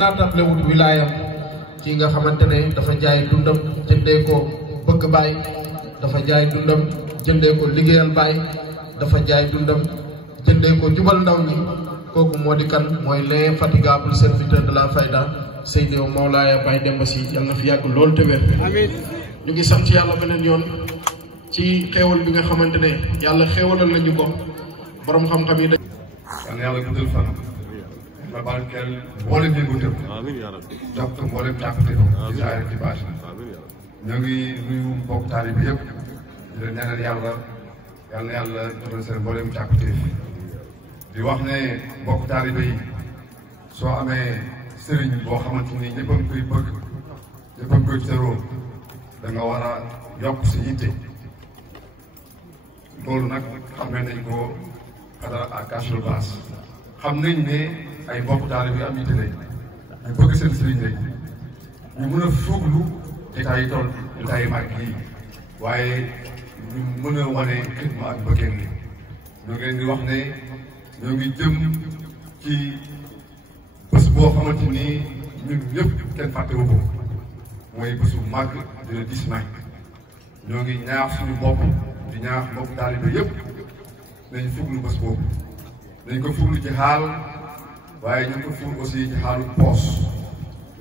naatable wut wilaayam ci nga xamante ne dafa jaay dundam jëndee ko bëgg baay, dafa jaay dundam jëndee ko liggéeyal baay, dafa jaay dundam jëndee ko jubal ndaw ñi. kooku moo di kan? mooy l'infatigable serviteur de la fayda Seydi Mawlaaya Baye Demba Sy. yàlla na fi yàgg loolu te wér. amiin. ñu ngi sant yàlla beneen yoon ci xéewal bi nga xamante ne yàlla xéewalal nañu ko. borom xam-xam yi dañ. yàlla yàlla guddal fan. nga barkeel mboolem yëngutam. jox ko mboolem càkkute ci saa ci bâche. ñoo ngi nuyu mbokk taalibe bi yëpp di leen ñaanal yàlla na yàlla jotal seen mboolem càkkute. di wax ne mbokk taalibe yi soo amee sëriñ boo xamante ni ñëpp a ngi koy bëgg ñëpp a ngi koy tëroo da nga war a yokk si yitte. loolu nag xamee nañ ko xadara ak Cachel Bass. xam nañ ne ay mbokk taalibe yu am yitte lañ ñu bëgg seen sëriñ lañ ñu mën a fuuglu état yi toll état yi mag yi waaye ñu mën a wane xidma ak bëggeen li ñoo ngi leen di wax ne ñoo ngi jëm ci bés boo xamante ni ñun ñëpp kenn fàttewu ko mooy bésu màgg di le 10 mai. ñoo ngi ñaax suñu bopp di ñaax mbokk taalibe yëpp nañ fuglu bés boobu nañ ko fuglu ci xaal waaye ñu ko fuglu aussi ci xaalu poos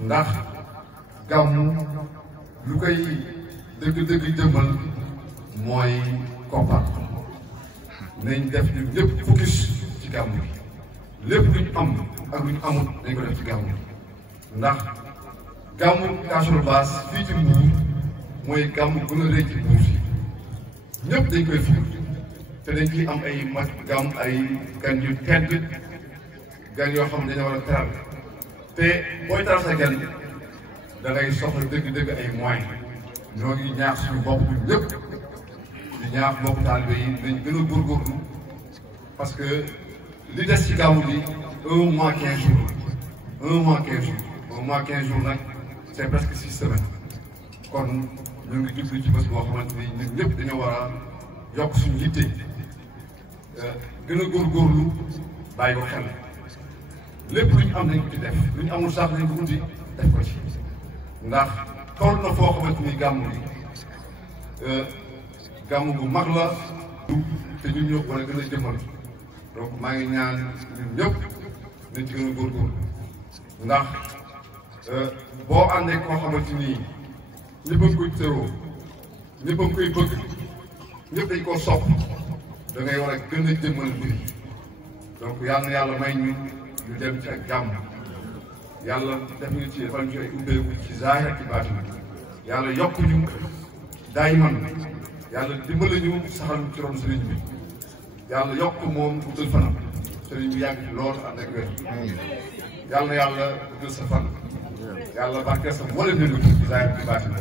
ndax gàmmu lu koy dëgg-dëgg jëmmal mooy koppar. nañ def ñu lépp focus ci gàmmu lépp luñ am ak luñ amut nañ ko def ci gàmmu ndax gàmmu Cachel Bass fii ci Mbuur mooy gàmmu gën a rëy ci Mbuur si ñëpp dañ koy fugg te dañ ciy am ay mag gàmm ay gan yu tedd gan yoo xam ne dañoo war a teral te booy teral sa gan da ngay soxla dëgg-dëgg ay moyens. ñoo ngi ñaax suñu bopp ñun ñëpp di ñaax mbokk taalibe yi dañ gën a góorgóorlu parce que li des ci gàmmu bi 1 mois 15 jours 1 mois 15 jours 1 mois 15 jours nag c'est presque 6 semaines. kon ñu ngi jublu ci bés boo xamante ni ñun ñëpp dañoo war a yokk suñu yitte gën a góorgóorlu bàyyi ko xel lépp lu ñu am nañ ko ci def lu ñu amul sax nañ ko uti def ko ci ndax toll na foo xamante ni gàmmu bi gàmmu bu mag la te ñun ñoo war a gën a jëmmal. donc maa ngi ñaan ñun ñëpp nañ ci gën a góorgóorlu ndax boo àndee koo xamante ni ñëpp a ngi koy tëroo ñëpp a ngi koy bëgg ñëpp dañ koo sopp da ngay war a gën a jëmmal mbir yi. donc yàlla na yàlla may ñu dem ci ak jàmm yàlla def ñu ci defal ñu ay ubbeeku ci zaahir ak ci baatin yàlla yokk ñu daay man yàlla dimbali ñu saxal ci ron sëriñ bi yàlla yokk moom guddal fanam sëriñ bi yàgg ci lool ànd ak wér yàlla na yàlla guddal sa fan yàlla barkeel sa mboolem yëngu ci zaahir ak ci baatin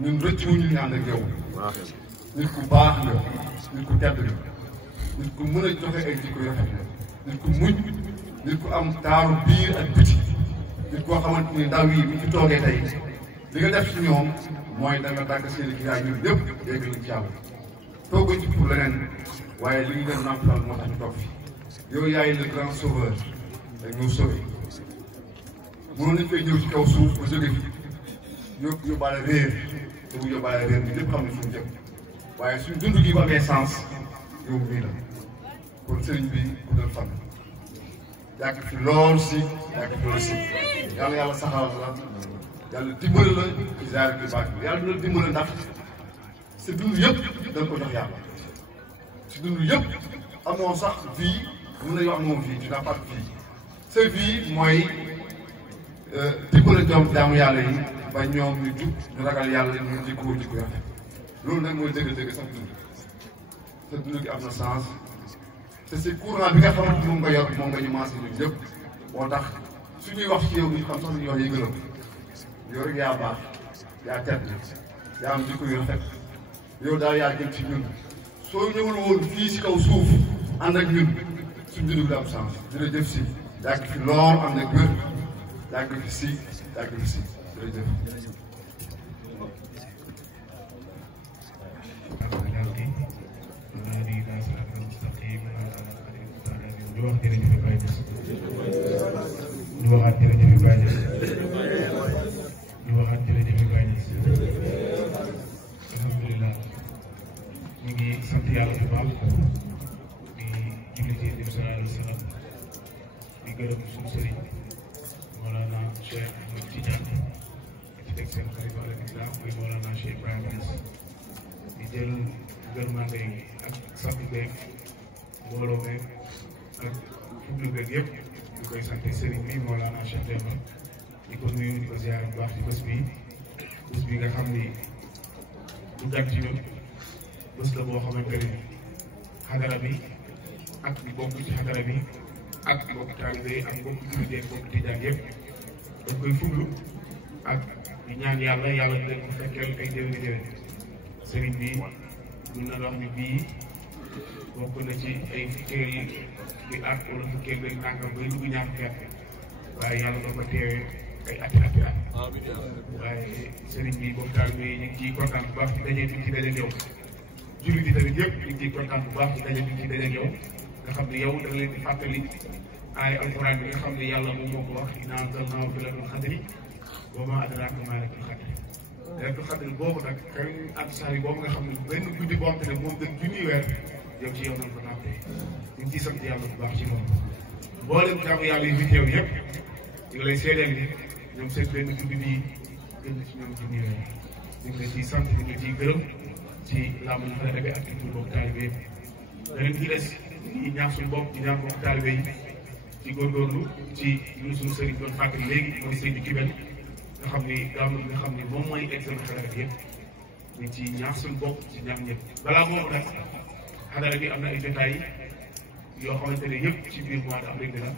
ñun rëccu ñu ñu ànd ak yow nit ku baax nga nit ku tedd nga nit ku mën a joxe ay jikko yu rafet la nit ku muñ nit ku am taaru biir ak biti nit koo xamante ni ndaw yi bu ci toogee tey li nga def ci ñoom mooy da nga dàgg seen i kii ñun ñëpp yegg nañ ci yàlla tooguñ ci pour leneen waaye li ñu leen nampal moo tax ñu toog fi yow yaay le grand sauveur dañ ñoo sauvé mënoon nañ koy ñëw ci kaw suuf ba jóge fi yóbbaale réer te bu yóbbaale réer bi lépp xam ne suñu jëm waaye suñ dund gi bu amee sens yow mii la kon sëriñ bi ku dal fan yàgg fi lool si yàgg fi lool si yàlla yàlla saxal la yàlla dimbali la ci zaahir bi baax bi yàlla dina dimbali ndax sa dund yëpp dañ ko jox yàlla si dund yëpp amoo sax vie mën na yoo amoo vie tu n'as pas de vie sa vie mooy dimbali doom jaamu yàlla yi ba ñoom ñu jub ñu ragal yàlla ñu jikkoo jikko rafet loolu nag mooy dëgg-dëgg sax dund sa dund gi am na sens te c'est courant bi nga xamante moom nga yor moom nga ñu maase ñun ñëpp moo tax suñuy wax ci yow ñu xam sax lu ñuy wax yëngalam yow rek yaa baax yaa tedd yaa am jikko yu rafet yow daal yaa gën ci ñun soo ñëwul woon fii si kaw suuf ànd ak ñun suñ dund bi am sens jërëjëf si yàgg fi lool am na wér yàgg fi si yàgg fi si jërëjëf. di waxaat jërëjëf Ibrahima gërëm suñu sëriñ Mawlana Cheikh Ahmed Tidiane ci teg seen xarit wala islam mooy Mawlana Cheikh Ibrahima Niass di jël gërmande yi ak sant beeg mbooloo beeg ak public beeg yëpp di koy sant sëriñ bi Mawlana Cheikh Demba di ko nuyu di ko ziar bu baax ci bés bi nga xam ni du gàtt ci ñun bés la boo xamante ni xadara bi ak bokk ci xadara bi ak mbokk taalibe yi ak mbokk jullit yi ak mbokk tijaan yëpp dañ koy fuglu ak di ñaan yàlla di leen ko fekkeel ay déwéni déwén sëriñ bi mun na wax ni bii bokk na ci ay fukkeel bi at wala fukkeel bi nangam bay dugg ñaar fukki at waaye yàlla da ko teewee ay ati waaye sëriñ bi mbokk taalibe yi ñu ngi ciy kontaan bu baax ci daje bi ci daje yow jullit yi tamit yëpp ñu ngi ciy kontaan bu baax ci daje bi ci daje yow nga xam ne yow da leen di fàttali ay alxuraan bi nga xam ne yàlla moom moo ko wax innaa anzalnaahu fii laylatil qadri wa maa adraaka maa laylatul qadri laylatul qadri boobu nag xëy na at saa yi boobu nga xam ne benn guddi boo xam ne moom gën junniy weer yow ci yow nañ ko nappee ñu ngi ciy sant yàlla bu baax ci moom mboolem jaamu yàlla yi fi teew yëpp ñu ngi lay seedeel ni ñoom seen benn guddi bii gën ci ñoom junniy weer ñu ngi lay ciy sant ñu ngi ciy gërëm ci làmb na xale bi ak ci boobu taalibe yëpp beneen ci des ñi ñaax suñu bopp di ñaax mbokk taalibe yi ci góorgóorlu ci ñu suñu sëriñ doon fàttali léegi mooy Seydou Kibel nga xam ni gàmmu nga xam ni moom mooy examen xadara bi yëpp ñu ci ñaax suñu bopp ci ñaax ñëpp balaa boobu nag xadara bi am na ay jotaay yoo xamante ne yëpp ci biir mois de avril bi la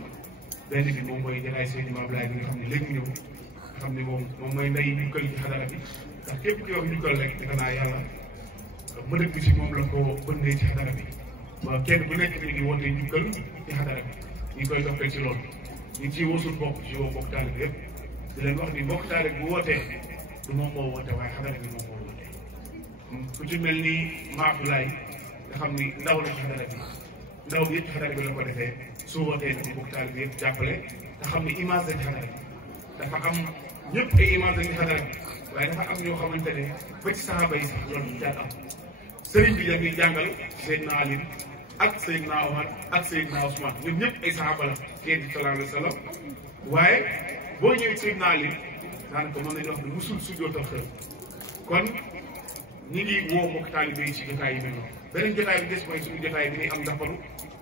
benn bi moom mooy jotaay Seydou Mablaye bi nga xam ne léegi ñëw nga xam ne moom mooy ndey njukkal ci xadara bi ndax képp ki wax njukkal rek defe naa yàlla mënat bi ci moom la ko bëndee ci xadara bi waaw kenn bu nekk ni ngi woote njukkal ci xadara bi ñu koy doxee ci loolu ñu ci woo suñu bopp ci woo mbokk taalibe yëpp di leen wax ni mbokk taalibe bu wootee du moom moo woote waaye xadara bi moom moo woote ku ci mel ni Maabdoulaye nga xam ni ndaw la ci xadara bi ndaw bi yëpp ci xadara bi la ko defee su wootee na mbokk taalibe yëpp jàppale te xam ni image lañ xadara bi dafa am ñëpp ay image lañ xadara bi waaye dafa am ñoo xamante ne ba ci saxaaba yi sax loolu ñu daan am sëriñ bi dañuy jàngal Seydina Ali ak Seydina Omar ak Seydina Ousmane ñoom ñëpp ay saxaaba la kenn di sallallahu alayhi wa sallam waaye boo ñëwee Seydina Ali daanaka mën nañu wax ne musul sujjootal xel kon ñi ngi woo mbokk taalibe yi ci jotaay yi mel noonu beneen jotaay bi des mooy suñu jotaay bi ñuy am ndaxalu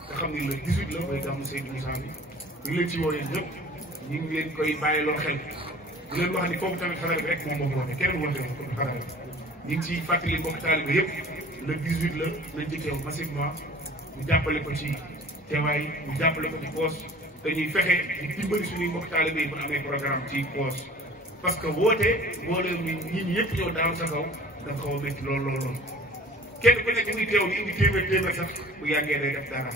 nga xam ni le 18 la mooy gàmmu Seydou Moussa bi ñu ngi leen ci woo yéen ñëpp ñu ngi leen koy bàyyiloo xel bu leen wax ni foofu tamit xadara bi rek moom moo ko woote kenn woote ko comme xadara bi ñu ngi ciy fàttali mbokk taalibe yëpp le 18 la nañ ci teew massivement ñu jàppale ko ci teewaay ñu jàppale ko ci poos dañuy fexe di dimbali suñuy mbokk taalibe yi bu amee programme ci poos parce que woote mboolem nit ñi ñëpp ñëw daaw sa kaw dafa xaw a métti lool kenn ku nekk indi teew ni indi téeméer sax bu yàggee day def dara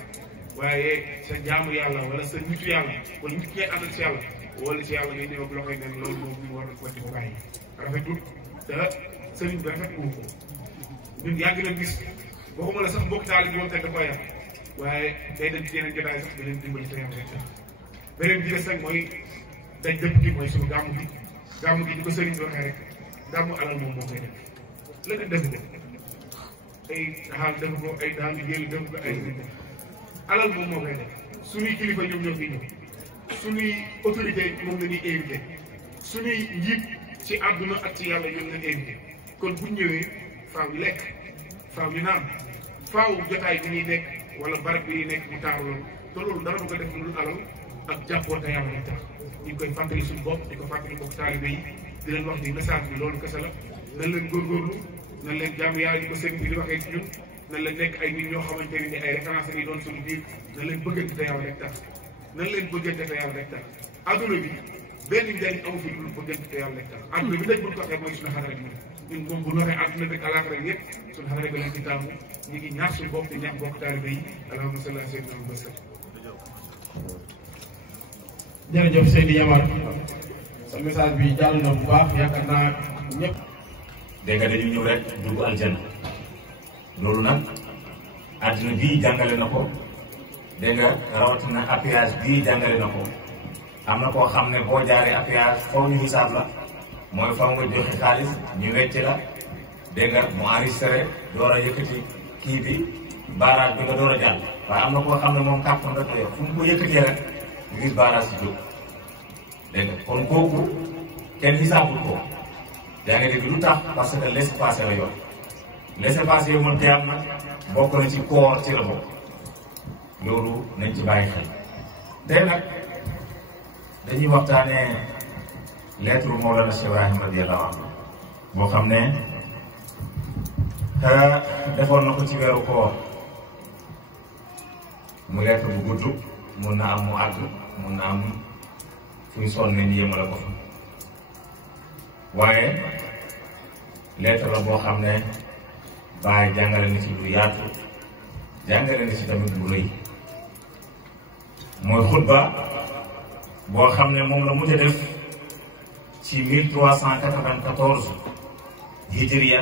waaye sa jaamu yàlla wala sa nitu yàlla wala nit ñee àndal si yàlla wala si yàlla ngay ñëw ak loxoy nen loolu moom ñu war na ko ci ko bàyyi rafetul te sëriñ bi rafet ko ñun yàgg na gis waxuma la sax mbokk taalibe bi moom te da koy yàq waaye day dem ci yeneen jotaay sax da leen dimbali te yàlla rek beneen bi des nag mooy daj dëpp gi mooy suñu gàmmu gi di ko sëriñ bi waxee rek gàmmu alal moom moo koy def leneen defu ko ay xaal defu ko ay daanu jëli defu ko ay alal moom moo koy def suñuy kilifa ñoom ñoo fi ñëw suñuy autorité moom la ñuy invité suñuy njiit ci àdduna ak ci yàlla ñoom lañ invité kon bu ñëwee faaw ñu lekk faaw ñu naan faaw jotaay bi ñuy nekk wala barab bi ñuy nekk mu taaru loolu te loolu dara du ko def lu alal ak jàppoo te yàlla rek tax ñu ngi koy fàttali suñu bopp di ko fàttali mbokk taalibe yi di leen wax ni message bi loolu kese la nañ leen góorgóorlu nañ leen jàmm yàlla di ko sëriñ bi di waxee ci ñun nañ leen nekk ay nit ñoo xamante ne ni ay référence yi doon suñu biir nañ leen bëggante te yàlla rek tax nañ leen bëggante te yàlla rek tax adduna bi benn njariñ amu fi dul bëggante te yàlla rek tax adduna bi nag buñ ko waxee mooy suñu xadara bi ñun moom bu noxee adduna bi alaaka rek yëpp suñu xadara bi lañ ci taamu ñu ngi ñaax suñu bopp di ñaax bokk taalibe yi allahumma salli ala sayyidina Muhammad. jërëjëf Seydi Yamar sa message bi jàll na bu baax yaakaar naa ñëpp. dégg nga dañu ñëw rek dugg aljana loolu nag àdduna bii jàngale na ko dégg nga rawatina appuyage bii jàngale na ko am na koo xam ne boo jaaree appuyage foo ñu hisaab la mooy foo nga joxe xaalis ñu wecc la dégg nga mu enregistré door a yëkkati kii bi baaraaj bi nga door a jàll waaye am na koo xam ne moom carton rek la yor fu mu ko yëkkatee rek ngir baaraas yi jóg dégg nga kon kooku kenn xisaabul ko yaa ngi dégg lu tax parce que laissez-passer la yor laissez-passer yu mën te am nag bokk na ci koor ci la bokk loolu nañ ci bàyyi xel tey nag dañuy waxtaanee lettre Mawlana Cheikh Ibrahim radiyallahu anhu boo xam ne defoon na ko ci weeru koor mu lettre bu gudd mun na am mu àgg mun na am fu ñu sonn nañ yéemale ko fa waaye lettre la boo xam ne Baay jàngale na ci lu yaatu jàngale na ci tamit lu rëy mooy xutba boo xam ne moom la mujj a def ci 1394 hijriya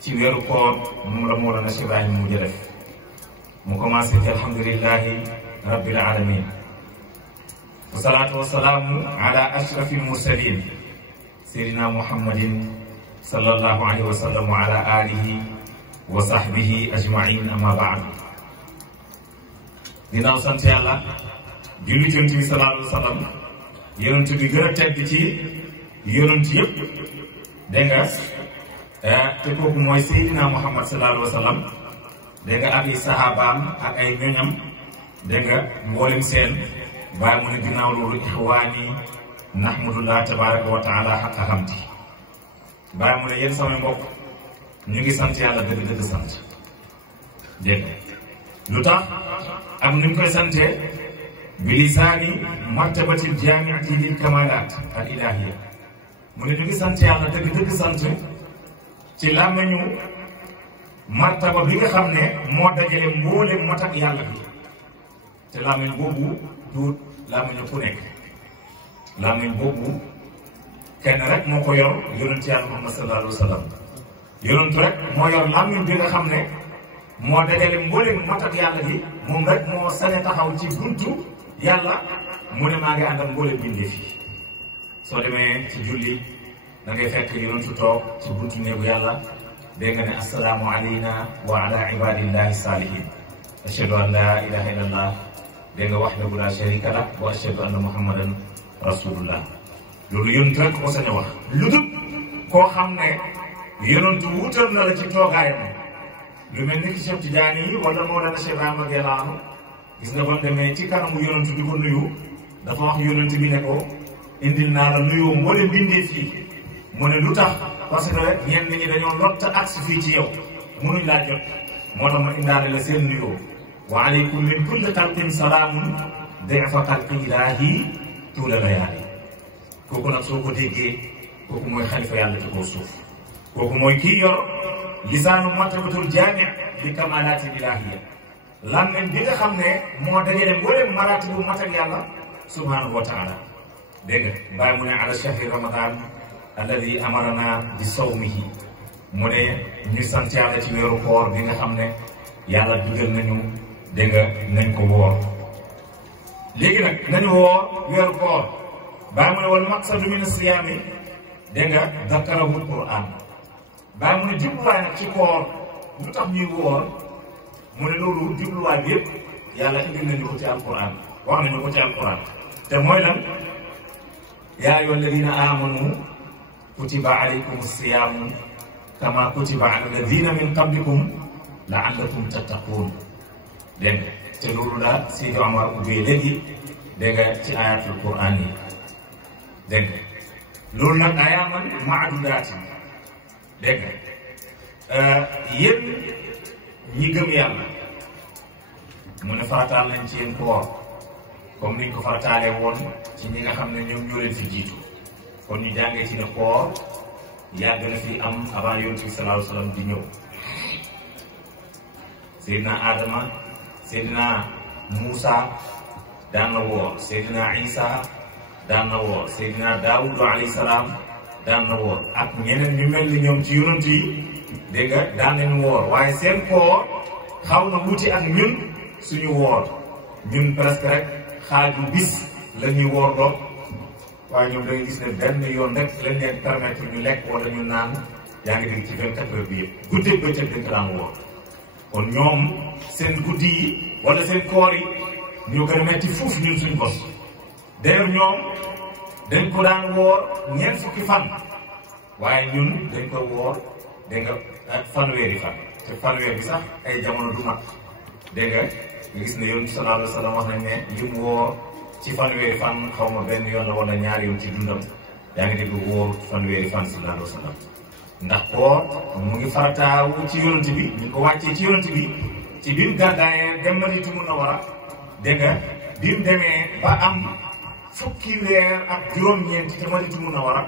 ci weeru koor moom la Mawlana Cheikh Ibrahim mujj a def mu commencé ci alhamdulillahi rabbil alamin wa salaatu wa salaamu ala ashrafil mursalin sayyidina muhammadin sallallahu alayhi wa sallam wa ala alihi wa sahbihi ajmain amma baad ginnaaw sant yàlla julli ci Yonent bi sallallahu alayhi wa sallam yonent bi gën a tedd ci yonent yëpp dégg nga te kooku mooy Seydina Muhammad sallallahu alayhi wa sallam dégg nga ak i sahabaam ak ay ñoñam dégg nga mboolem seen bàyyi mu ne ginnaaw loolu ixwaani nahmadullah tabaraka wa taala xaqa xamdi bàyyi mu ne yéen samay mbokk ñu ngi sant yàlla dëgg-dëgg sant dégg nga lu tax am ni mu koy sante bi lisaani martabatil jaamiati lil kamalaat al ilahiya mu ne ñu ngi sant yàlla dëgg-dëgg sant ci làmmeñu martaba bi nga xam ne moo dajale mboolem mat ak yàlla bi te làmmeñ boobu du làmmeñu ku nekk làmmeñ boobu kenn rek moo ko yor yonent yàlla Muhammad sallallahu alayhi wa sallam yonent rek moo yor làmmeñ bi nga xam ne moo dajale mboolem mat ak yàlla bi moom rek moo sañ a taxaw ci buntu yàlla mu ne maa ngi ànd ak mboolem bindee fi soo demee ci julli da ngay fekk yonentu toog ci buntu néegu yàlla dégg nga ne assalaamu alayna wa ala ibadillahi salihin ashhadu an la ilaha illallah dégg nga wahdahu la sharika lah wa ashhadu anna muhammadan rasulullah loolu yonentu rek ko sañ a wax lu dul koo xam ne yonentu wutal na la ci toogaayam lu mel ni ki Cheikh Tidiane yi wala Mawlana Cheikh Ibrahim radiyallahu anhu gis nga ba demee ci kanamu yonentu di ko nuyu dafa wax yonent bi ne ko indil naa la nuyoo mboolem bindee fii mu ne lu tax parce que ñenn ñi dañoo lott agsi fii ci yow mënuñ laa jot moo tax ma indaale la seen nuyoo wa aleykum min kulli xalqin salaamun di'fa xalqi ilaahi tuula layaali kooku nag soo ko déggee kooku mooy xalifa yàlla ci kaw suuf kooku mooy kii yor lisaanu martabatul jaami li kamalaati ilaahiya làmmiñ bi nga xam ne moo dajale mboolem maraatibu mat ak yàlla subhanahu wa taala dégg nga bàyyi mu ne ala shahri ramadan alladi amarana bi sawmihi mu ne ñu sant yàlla ci weeru koor bi nga xam ne yàlla digal nañu dégg nga nañ ko woor léegi nag nañu woor weeru koor bàyyi mu ne wal maqsadu min siyaami dégg nga dakarahul quran bàyyi mu ne jubluwaay nag ci koor lu tax ñuy woor mu ne loolu jubluwaay bi yëpp yàlla indil nañu ko ci alquran wax nañu ko ci alquran te mooy lan yaa ayyuha alladina amanu kutiba alaykum siyaamu kama kutiba ala alladina min qablikum laallakum tattaqun dégg nga te loolu la Seydi Omar ubbee léegi dégg nga ci ayatul quran yi dégg nga loolu nag ayaaman maadudaati dégg nga yéen ñi gëm yàlla mu ne farataal nañ ci yéen koor comme niñ ko farataalee woon ci ñi nga xam ne ñoom ñoo leen fi jiitu kon ñu jàngee ci ne koor yàgg na fi am avant yonent bi sallallahu alayhi wa sallam di ñëw Seydina Adama Seydina Moussa daan na woor Seydina Isa daan na woor Seydina Daawudu alayhi salaam daan na woor ak ñeneen ñu mel ni ñoom ci yonent yi dégg nga daan nañ woor waaye seen koor xaw na wuti ak ñun suñu woor ñun presque rek xaaju bis la ñuy woor doon waaye ñoom da nga gis ne benn yoon rek lañ leen permettre ñu lekk wala ñu naan yaa ngi dégg ci 24 heures bi yëpp guddeeg bëccëg dañ ko daan woor kon ñoom seen guddi yi wala seen koor yi ñoo gën a metti fuuf ñun suñ bos d'ailleurs ñoom dañ ko daan woor ñeent fukki fan waaye ñun dañ ko woor dégg nga fanweeri fan te fanweer bi sax ay jamono du mat dégg nga gis ne yoon sallallahu alayhi wa sallam wax nañ ne li mu woor ci fanweeri fan xaw ma benn yoon la wala ñaari yoon ci dundam yaa ngi dégg wóor fanweeri fan sallallahu alayhi wa sallam ndax koor mu ngi farataawu ci yonent bi ñu ko wàccee ci yonent bi ci biir gàddaayee dem Madinatu Munawwara dégg nga bi mu demee ba am fukki weer ak juróom-ñeent te Madinatu Munawwara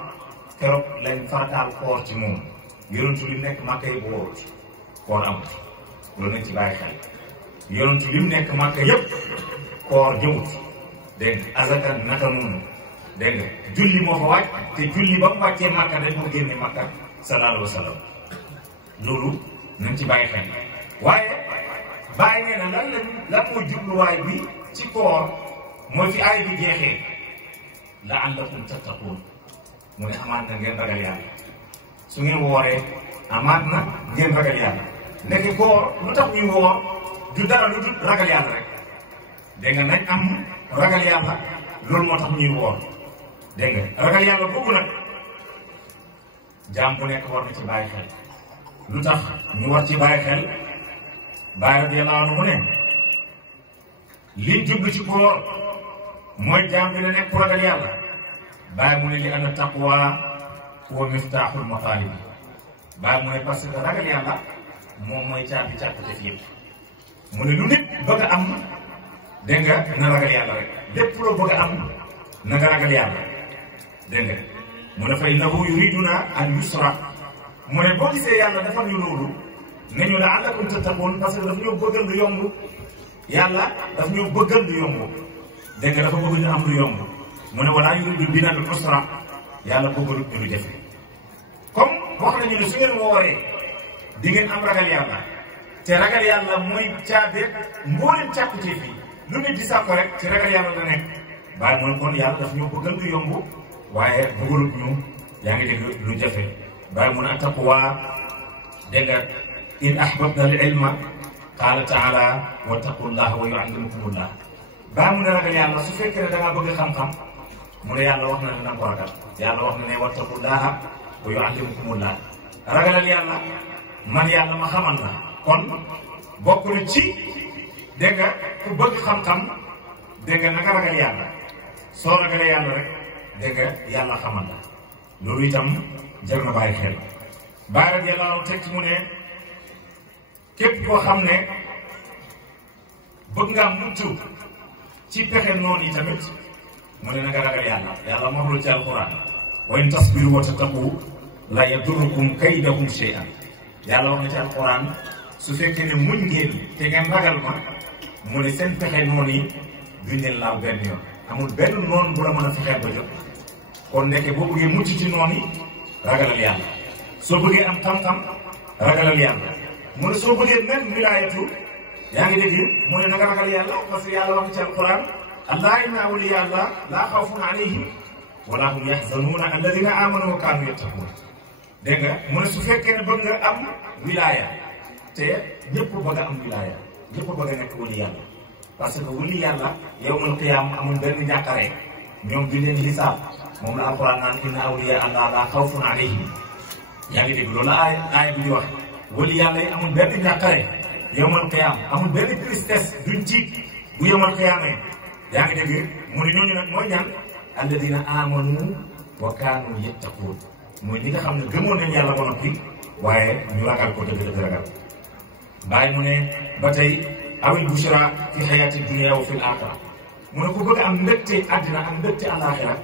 keroog lañ farataal koor ci moom yonentu li nekk Màkka yi bu wóorut koor amut loolu nañ ci bàyyi xel yonentu li mu nekk Màkka yëpp koor jëmut dégg nga azaka naka noonu dégg nga julli moo fa wàcc te julli ba mu wàccee Màkka dañ ko génne Màkka sallallahu alayhi wa sallam loolu nañ ci bàyyi xel waaye bàyyi nee na lan mooy jubluwaay bi ci koor mooy fi aay bi jeexee la'allakum tattaquun mu ne amaat na ngeen ragal yàlla su ngeen wooree amaat na ngeen ragal yàlla nekk koor lu tax ñuy woor du dara lu dul ragal yàlla rek dégg nga nañ am ragal yàlla loolu moo tax ñuy woor dégg nga ragal yàlla boobu nag jaam bu nekk war na ci bàyyi xel lu tax ñu war ci bàyyi xel bàyyi radiyallahu anhu mu ne liñ jublu ci koor mooy jaam bi ne nekk ku ragal yàlla bàyyi mu ne li anna taqwa huwa miftaaxul mataalib bàyyi mu ne parce que ragal yàlla moom mooy caabi càkkate fi yëpp mu ne lu nit bëgg a am dégg nga na ragal yàlla rek lépp loo bëgg a am na nga ragal yàlla dégg nga mu ne fa innahu yuriduna al yusra mu ne boo gisee yàlla dafa ñu loolu ne ñu la'allakum tattaquun parce que daf ñoo bëggal lu yomb yàlla daf ñoo bëggal lu yomb dégg nga dafa bëgg ñu am lu yomb mu ne wala yuridu bina al usra yàlla bëggalut ñu lu jafe comme wax nañu ne su ngeen wooree di ngeen am ragal yàlla te ragal yàlla mooy caabe mboolem càkkutee fi lu nit di sàkko rek ci ragal yàlla la nekk bàyyi mu ne kon yàlla daf ñoo bëggal lu yomb waaye bëggalut ñu yaa ngi dégg lu jafe bàyyi mu ne attaqwa dégg nga in ahbabna al ilma qaala taala wattaqullaha wa yuallimukumullah bàyyi mu ne ragal yàlla su fekkee ne da ngaa bëgg xam-xam mu ne yàlla wax na ne danga ko ragal yàlla wax na ne wattaqullaha wa yuallimukumullah ragalal yàlla man yàlla ma xamal la kon bokk na ci dégg nga ku bëgg xam-xam dégg nga na nga ragal yàlla soo ragalee yàlla rek dégg nga yàlla xamal la loolu itam jar na bàyyi xel bàyyi radiyallahu anhu teg ci mu ne képp koo xam ne bëgg nga mucc ci pexe noonu yi tamit mu ne na nga ragal yàlla yàlla moo xam ci alquran wa in tasbiru wa tattaqu la yadurrukum kaydahum shay'an yàlla wax na ci alquran su fekkee ne muñ ngeen te ngeen ragal ma mu ne seen pexe noonu yi duñ leen laaw benn yoon amul benn noonu bu la mën a fexeel ba jot kon nekke boo bëggee mucc ci noonu yi ragalal yàlla soo bëggee am xam-xam ragalal yàlla mu ne soo bëggee même wilaayatu yaa ngi dégg mu ne na nga ragal yàlla parce que yàlla wax na ci alquran allah inna awliya allah laa xawfun alayhim wala hum yaxzanuuna alladina amanu wa kaanu yattaquun dégg nga mu ne su fekkee ne bëgg nga am wilaaya te ñëpp bëgg a am wilaaya ñëpp bëgg a nekk wali yàlla parce que wali yàlla yawmal qiyaam amul benn njàqare ñoom du leen xisaab moom la alquran naan inna awliya allah laa xawfun alayhim yaa ngi dégg loolu la aaya bi di wax wali yàlla yi amul benn njàqare yawmal qiyaam amul benn tristesse duñ tiit bu yawmal qiyaamee yaa ngi dégg mu ne ñooñu nag mooy ñaan alladina amanu wa kaanu yattaquun mooy ñi nga xam ne gëmoon nañ yàlla ba noppi waaye ñu ragal ko dëgg-dëgg ragal bàyyi mu ne ba tey awil bushra fi xayaati dunia wa fil axira mu ne ku bëgg am mbégte àddina am mbégte àllaaxira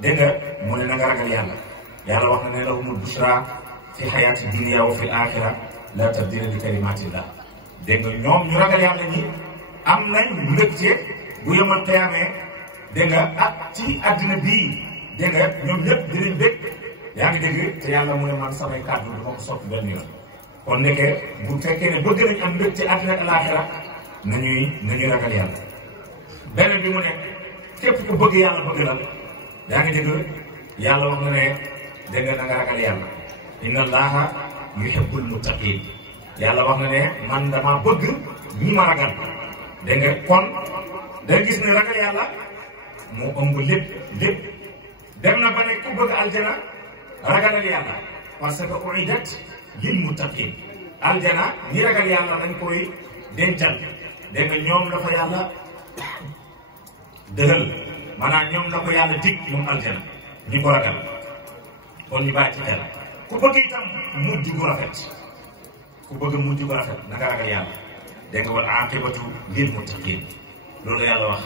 dégg nga mu ne na nga ragal yàlla yàlla wax na ne lahumul bushra fi xayaati dunia wa fil axira la tabdila li kalimatillah dégg nga ñoom ñu ragal yàlla ñi am nañ mbégte bu yemal qiyaamee dégg nga ak ci àddina bii dégg nga ñoom ñëpp dinañ bég yaa ngi dégg te yàlla mu ne man samay kàddu du ma ko soppi benn yoon kon nekkee bu fekkee ne bëgg nañ am mbég ci àddina ak alaaxira nañuy ragal yàlla beneen bi mu ne képp ku bëgg yàlla bëgg la yaa ngi dégg yàlla wax na ne dégg nga na nga ragal yàlla inna allaha yuhibbul muttaqin yàlla wax na ne man dama bëgg ñi ma ragal dégg nga kon day gis ne ragal yàlla moo ëmb lépp dem na ba ne ku bëgg aljana ragalal yàlla parce que uiddat lil muttaqin aljana ñi ragal yàlla dañ koy dencal dégg nga ñoom la ko yàlla dëgal maanaam ñoom la ko yàlla dig moom aljana ñi ko ragal kon ñu bàyyi ci xel ku bëgg itam mujj gu rafet ku bëgg mujj gu rafet na nga ragal yàlla dégg nga wal aqibatu lil muttaqin loolu yàlla wax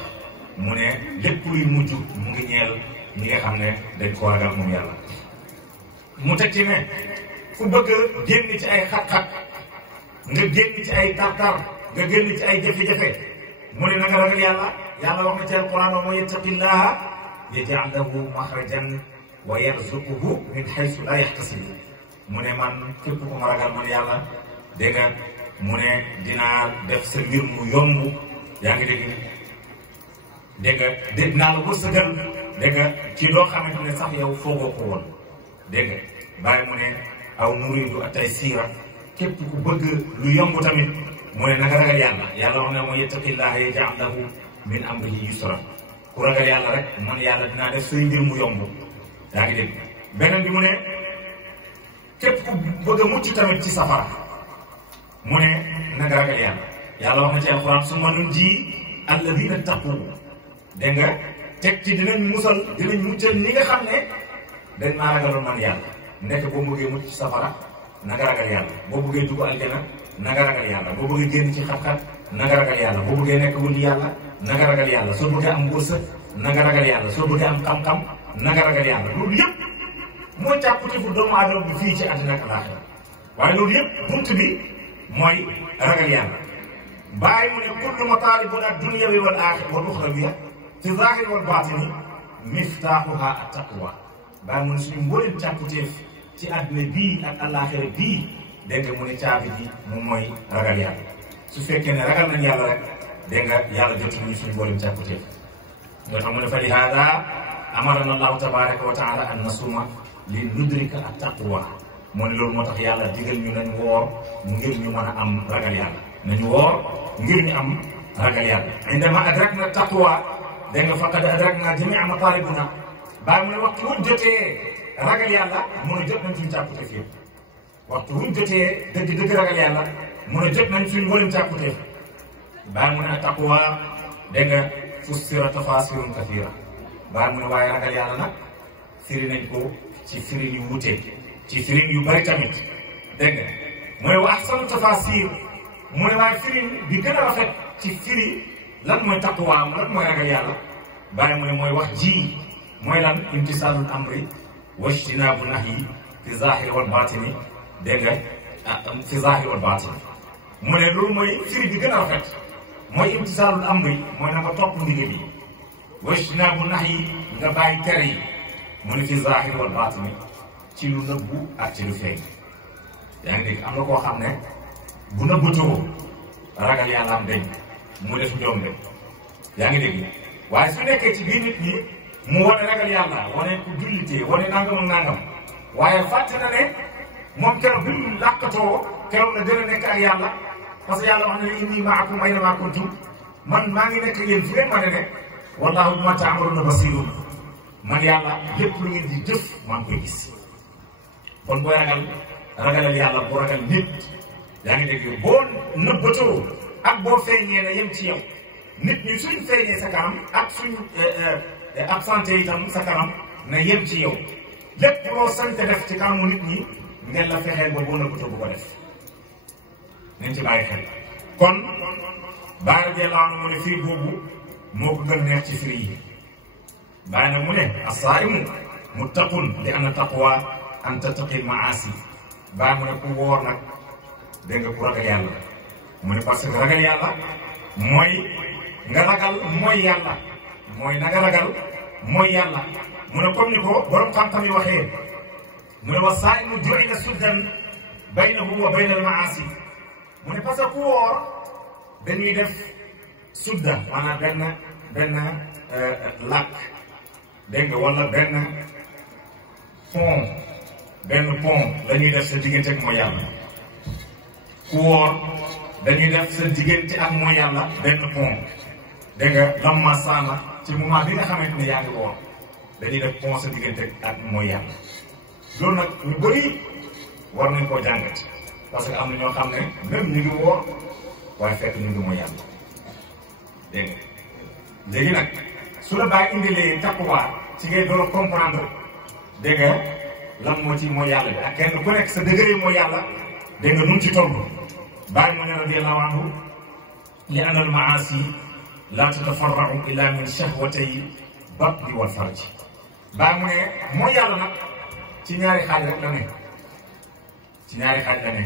mu ne lépp luy mujj mu ngi ñeel ñi nga xam ne dañ koo ragal moom yàlla mu teg ci ne ku bëgg génn ci ay xat-xat nga génn ci ay tartar nga génn ci ay jafe-jafe mu ne na nga ragal yàlla yàlla wax na ci alquran wa man yattaqillaha yaj'al lahu maxrajan wa yarzuquhu min haythu la yahtasib mu ne man képp ku ma ragal man yàlla dégg nga mu ne dinaa def sa mbir mu yomb yaa ngi dégg nga dinaa la wërsëgal dégg nga ci loo xamante ne sax yow foogoo ko woon dégg nga bàyyi mu ne aw nuridu at-taysira képp ku bëgg lu yomb tamit mu ne na nga ragal yàlla yàlla wax ne mooy yattaqillaha yaj'al lahu min amrihi yusra ku ragal yàlla rek man yàlla dinaa def say mbir mu yomb yaa ngi dégg beneen bi mu ne képp ku bëgg a mucc tamit ci safara mu ne na nga ragal yàlla yàlla wax na ci alxuraan summa nunji alladina taqu dégg nga teg ci dinañ muccal ñi nga xam ne dañ maa ragaloon man yàlla nekk boo bëggee mucc ci safara na nga ragal yàlla boo bëggee dugg aljana na nga ragal yàlla boo bëggee génn ci xat-xat na nga ragal yàlla boo bëggee nekk wëndi yàlla na nga ragal yàlla soo bëggee am wërsëg na nga ragal yàlla soo bëggee am xam-xam na nga ragal yàlla loolu yëpp mooy càpputeefu doomu aadama bi fii ci àddina ak alaaxira waaye loolu yëpp bunt bi mooy ragal yàlla bàyyi mu ne kullu mataalibun ad-dunyawi wal aaxira wal uxrawiyya fi zaahir wal baatini miftaaxuha at-taqwa bàyyi mu ne suñu mbooleem càpputeef ci àddina bii ak alaaxira bii dégg nga mu ne caabi ji moom mooy ragal yàlla su fekkee ne ragal nañ yàlla rek dégg nga yàlla jotul ñu suñu mbooleem càpputeef nga xam mu ne fa li haada amarana allahu tabaraka wa taala an nasuma li nudrika at-taqwa moo ne loolu moo tax yàlla digal ñu nañ woor ngir ñu mën a am ragal yàlla nañu woor ngir ñu am ragal yàlla indama adrakna taqwa dégg nga faqad adrakna jamia matalibuna bàyyi mu ne waxtu wuñ jotee ragal yàlla mun a jot nañ suñu càkkuteef yëpp waxtu wuñ jotee dëgg ragal yàlla mun a jot nañ suñu mboolem càkkuteef bàyyi mu ne taqwa dégg nga fussira tafasirun kathira bàyyi mu ne waaye ragal yàlla nag firi nañ ko ci firin yu wuute ci firin yu bari tamit dégg nga mu ne wa ahsanu tafasir mu ne waaye firin bi gën a rafet ci firi lan mooy taqwa lan mooy ragal yàlla bàyyi mu ne mooy wax ji mooy lan imtisaalul amri wa ijtinaabu nahyi fi zahiri wal baatini dégg nga fi zahiri wal baatini mu ne loolu mooy firi bi gën a rafet mooy imtisaalul amri mooy na nga topp ndigal yi wa ijtinaabu nahyi nga bàyyi tere yi mu ne fi zahiri wal baatini ci lu nëbbu ak ci lu feeñ yaa ngi dégg am na koo xam ne bu nëbbatoo ragal yàlla am dañ mu def njoom de yaa ngi dégg waaye su nekkee ci biir nit ñi mu wane ragal yàlla wane ku jullitee wane nangam ak nangam waaye fàtte na ne moom keroog bi mu làqatoo keroog la gën a nekk ak yàlla parce que yàlla wax na ne inni maakum aynamaa kuntum man maa ngi nekk yéen fu ngeen mën a nekk wallaahu bimaa ta'maluuna basiirun man yàlla lépp lu ngeen di jëf maa ngi koy gis kon booy ragalal yàlla boo ragal nit yaa ngi dégg boo nëbbatoo ak boo feeñee na yem ci yow nit ñi suñ feeñee sa kanam ak suñ absenté itam sa kanam na yem ci yow lépp loo sante def ci kanamu nit ñi ngeen la fexeel ba boo nëbbatoo bu ko def nañ ci bàyyi xel kon Baay radiyallaahu anhu mu ne firi boobu moo ko gën neex ci firi yi bàyyi nag mu ne as-saa'imu muttaqun li anna taqwa an tattaqil maasi bàyyi mu ne ku woor nag dégg nga ku ragal yàlla mu ne parce que ragal yàlla mooy nga ragal mooy yàlla mooy na nga ragal mooy yàlla mu ne comme ni ko borom xam-xam yi waxee mu ne wa saa'imu ju'ila suddan baynahu wa bayna al-maasi mu ne parce que ku woor dañuy def sudda maanaam benn làkk dégg nga wala benn pont la ñuy def sa diggante ak mooy yàlla ku woor dañuy def sa diggante ak mooy yàlla benn pont dégg nga lamma saana ci moment bi nga xamante ne yaa ngi woor dañuy def pont sa diggante ak mooy yàlla loolu nag ñu bëri war nañ koo jàngat parce que am na ñoo xam ne même ñu ngi woor waaye fekk ñu ngi mooy yàlla dégg nga léegi nag su la bàyyi indilee takkuwaar ci ngay door a comprendre dégg nga lan moo ci mooy yàlla bi ak kenn ku nekk sa degré mooy yàlla dégg nga nun ci toll bàyyi mu ne radiyallahu anhu li anna al maasi la tatafarra'u illa min shahwatay batni wal farji bàyyi mu ne mooy yàlla nag ci ñaari xaaj rek la ne ci ñaari xaaj la ne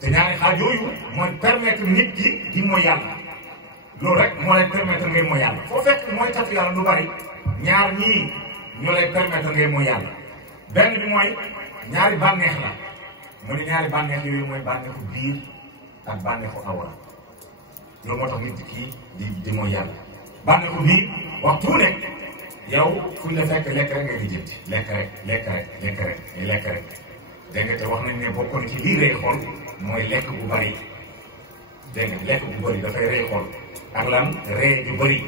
te ñaari xaaj yooyu mooy permettre nit ki di mooy yàlla loolu rek moo lay permettre ngay mooy yàlla foo fekk mooy tatu yàlla lu bari ñaar ñii ñoo lay permettre ngay mooy yàlla benn bi mooy ñaari bànneex la mu ne ñaari bànneex yooyu mooy bànneexu biir ak bànneexu awra loolu moo tax nit ki di mooy yàlla bànneexu biir waxtu nekk yow fuñ la fekk lekk rek ngay di jënd lekk rek lekk rek lekk rek lekk rek dégg nga te wax nañ ne bokkoon ci lii rey xol mooy lekk bu bari dégg nga lekk bu bari dafay rey xol ak lan ree bu bari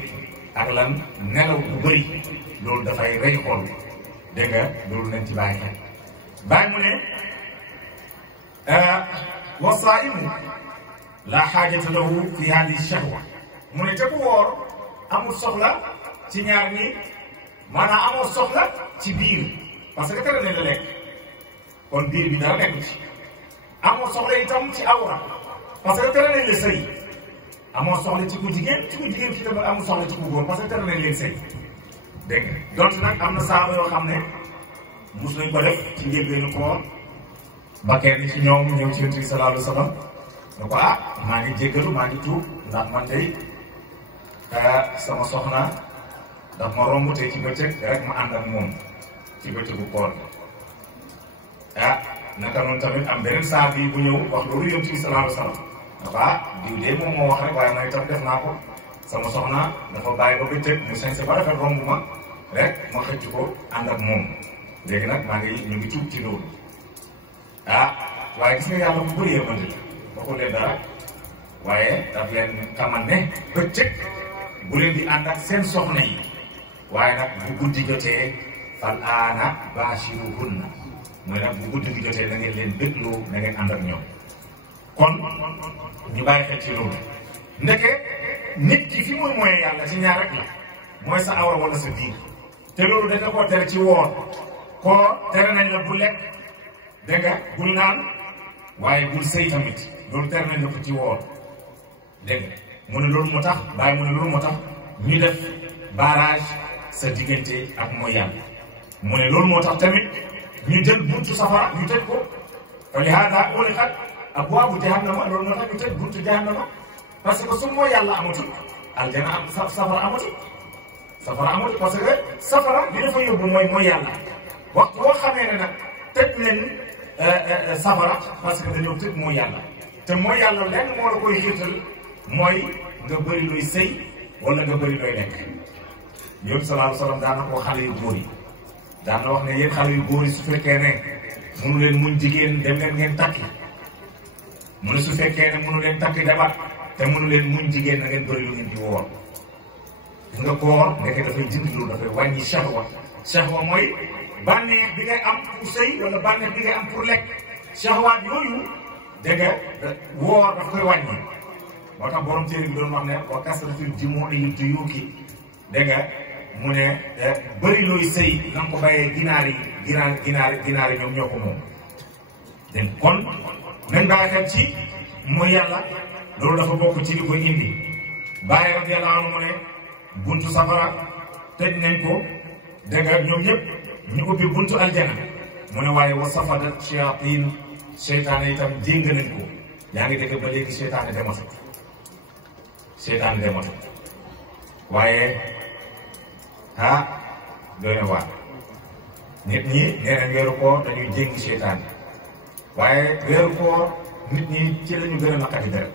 ak lan nelaw bu bari loolu dafay rey xol dégg nga loolu nañ ci bàyyi xel bàyyi mu ne wasaimu la xaajata lahu fi hadihi shahwa mu ne te ku woor amul soxla ci ñaar ñi maanaam amoo soxla ci biir parce que tere nañ la lekk kon biir bi dara nekk ci amoo soxla itam ci awra parce que tere nañ la sëy amoo soxla ci ku jigéen ki tamit amul soxla ci ku góor parce que tere nañ leen sëy dégg nga donc nag am na saaba yoo xam ne mus nañ ko def ci njëlbeenu koor ba kenn ci ñoom ñëw ci Yonent bi sallallahu alayhi wa sallam ne ko maa ngi jéggalu maa ngi tuub ndax man tey sama soxna daf ma romb te ci bëccëg rek ma ànd ak moom ci bëccëgu koor naka noonu tamit am beneen saa bi bu ñëw wax loolu Yonent bi sallallahu alayhi wa sallam dafa diw de moom moo wax rek waaye man itam def naa ko sama soxna dafa bàyyi ba bëccëg mu sañse ba rafet romb ma rek ma xëcc ko ànd ak moom léegi nag ñu ngi tuub ci loolu waaye gis nga yàlla bu bëree yërmande la waxul leen dara waaye daf leen xamal ne bëccëg bu leen di ànd ak seen soxna yi waaye nag bu guddi jotee fal aana baashiruhunna mooy nag bu guddi gi jotee da ngeen leen bégloo da ngeen ànd ak ñoom kon ñu bàyyi xel ci loolu ndeke nit ki fi muy mooyee yàlla ci ñaar rek la mooy sa awra wala sa biir te loolu dañ la koo tere ci woor koo tere nañ la bu lekk dégg nga bul naan waaye bul sëy tamit loolu tere nañ la ko ci woor dégg nga mu ne loolu moo tax bàyyi mu ne loolu moo tax ñu def barrage sa diggante ak mooy yàlla mu ne loolu moo tax tamit ñu jël buntu safara ñu tëj ko fa li haada ughliqat abwaabu jahannama loolu moo tax ñu tëj buntu jahannama parce que su mooy yàlla amatul aljana am safara amatul parce que safara li dafa yóbbu mooy yàlla waxtu boo xamee ne nag tëj leen safara parce que dañoo tëj mooy yàlla te mooy yàlla lenn moo la koy xiirtal mooy nga bëri luy sëy wala nga bëri looy lekk Yonent sallallahu alayhi wa sallam daan na ko xale yu góor yi daan na wax ne yéen xale yu góor yi su fekkee ne mënu leen muñ jigéen dem leen ngeen takki mu ne su fekkee ne mënu leen takki jabar te mënu leen muñ jigéen na ngeen bëri lu ngeen di woor nga koor nekk dafay dindi loolu dafay wàññi shahwa mooy bànneex bi ngay am pour sëy wala bànneex bi ngay am pour lekk shahwaat yooyu dégg nga woor daf koy wàññi moo tax borom téere bi doon wax ne wa kasratul jumuu'i duyuuki dégg nga mu ne bëri looy sëy na nga ko bàyyee ginaar yi ñoom ñoo ko moom dégg kon nañ bàyyi xel ci mooy yàlla loolu dafa bokk ci li koy indi bàyyi radiyallahu anhu mu ne buntu safara tëj nañ ko dégg nga ñoom ñëpp ñu ubbi buntu aljana mu ne waaye wa safadat shayatin seytaane itam jéng nañ ko yaa ngi dégg ba léegi seytaane dematu waaye doy na waar nit ñi nee nañ weeru koor dañuy jéng seytaane waaye weeru koor nit ñi ci la ñu gën a naqari dara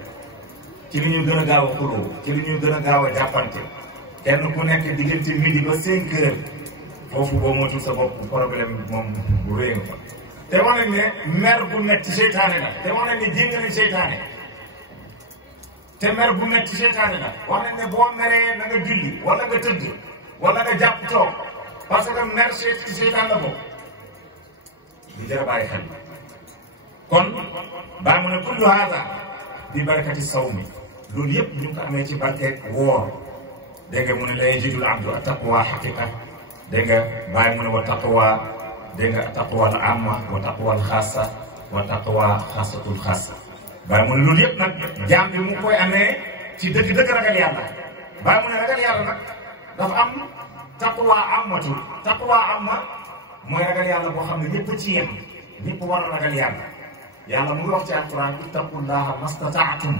ci li ñu gën a gaaw a xuloo ci li ñu gën a gaaw a jàppante kenn ku nekk diggante midi ba 5 heures foofu boo moytuwul sa bopp problème moom bu rëy nga fa te wax nañ ne mer bu nekk ci seytaane la te wax nañ ne jéng nañ seytaane te mer bu metti seytaane la wax nañ ne boo meree na nga julli wala nga tëdd wala nga jàpp toog parce que mer seytaan la bokk di jar a bàyyi xel kon baa mu ne kullu haada bi barakati sawmi loolu yëpp ñu ngi ko amee ci barkeeg woor dégg nga mu ne la yajidul abdu attaqwa xaqiqa dégg nga bàyyi mu ne wa taqwa dégg nga taqwa al amma wa taqwa al xaasa wa taqwa xaasatul xaasa bàyyi mu ne loolu yëpp nag jaam bi mu ngi koy amee ci dëgg-dëgg ragal yàlla bàyyi mu ne ragal yàlla nag dafa am taqwa ammatul taqwa amma mooy ragal yàlla boo xam ne ñëpp ci yem ñëpp war a ragal yàlla yàlla mu ngi wax ci alquran ittaqullaha mastataatum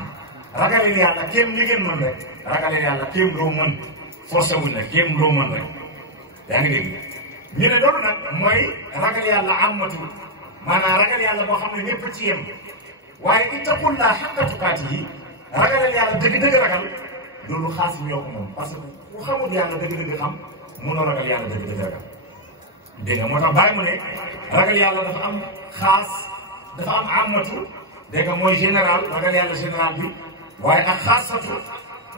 ragaleel yàlla kéem li ngeen mën rek ragaleel yàlla kéem loo mën forcé wuñ la kéem loo mën rek yaa ngi dégg ñu ne loolu nag mooy ragal yàlla ammatul maanaam ragal yàlla boo xam ne ñëpp ci yem waaye ittaqullaha haqqa tuqaatihi ragaleel yàlla dëgg-dëgg ragal loolu xaas yi ñoo ko moom parce que ku xamul yàlla dëgg-dëgg xam mënoo ragal yàlla dëgg-dëgg ragal dégg nga moo tax bàyyi mu ne ragal yàlla dafa am xaas dafa am amatu dégg nga mooy général ragal yàlla général bi waaye ak xaasatu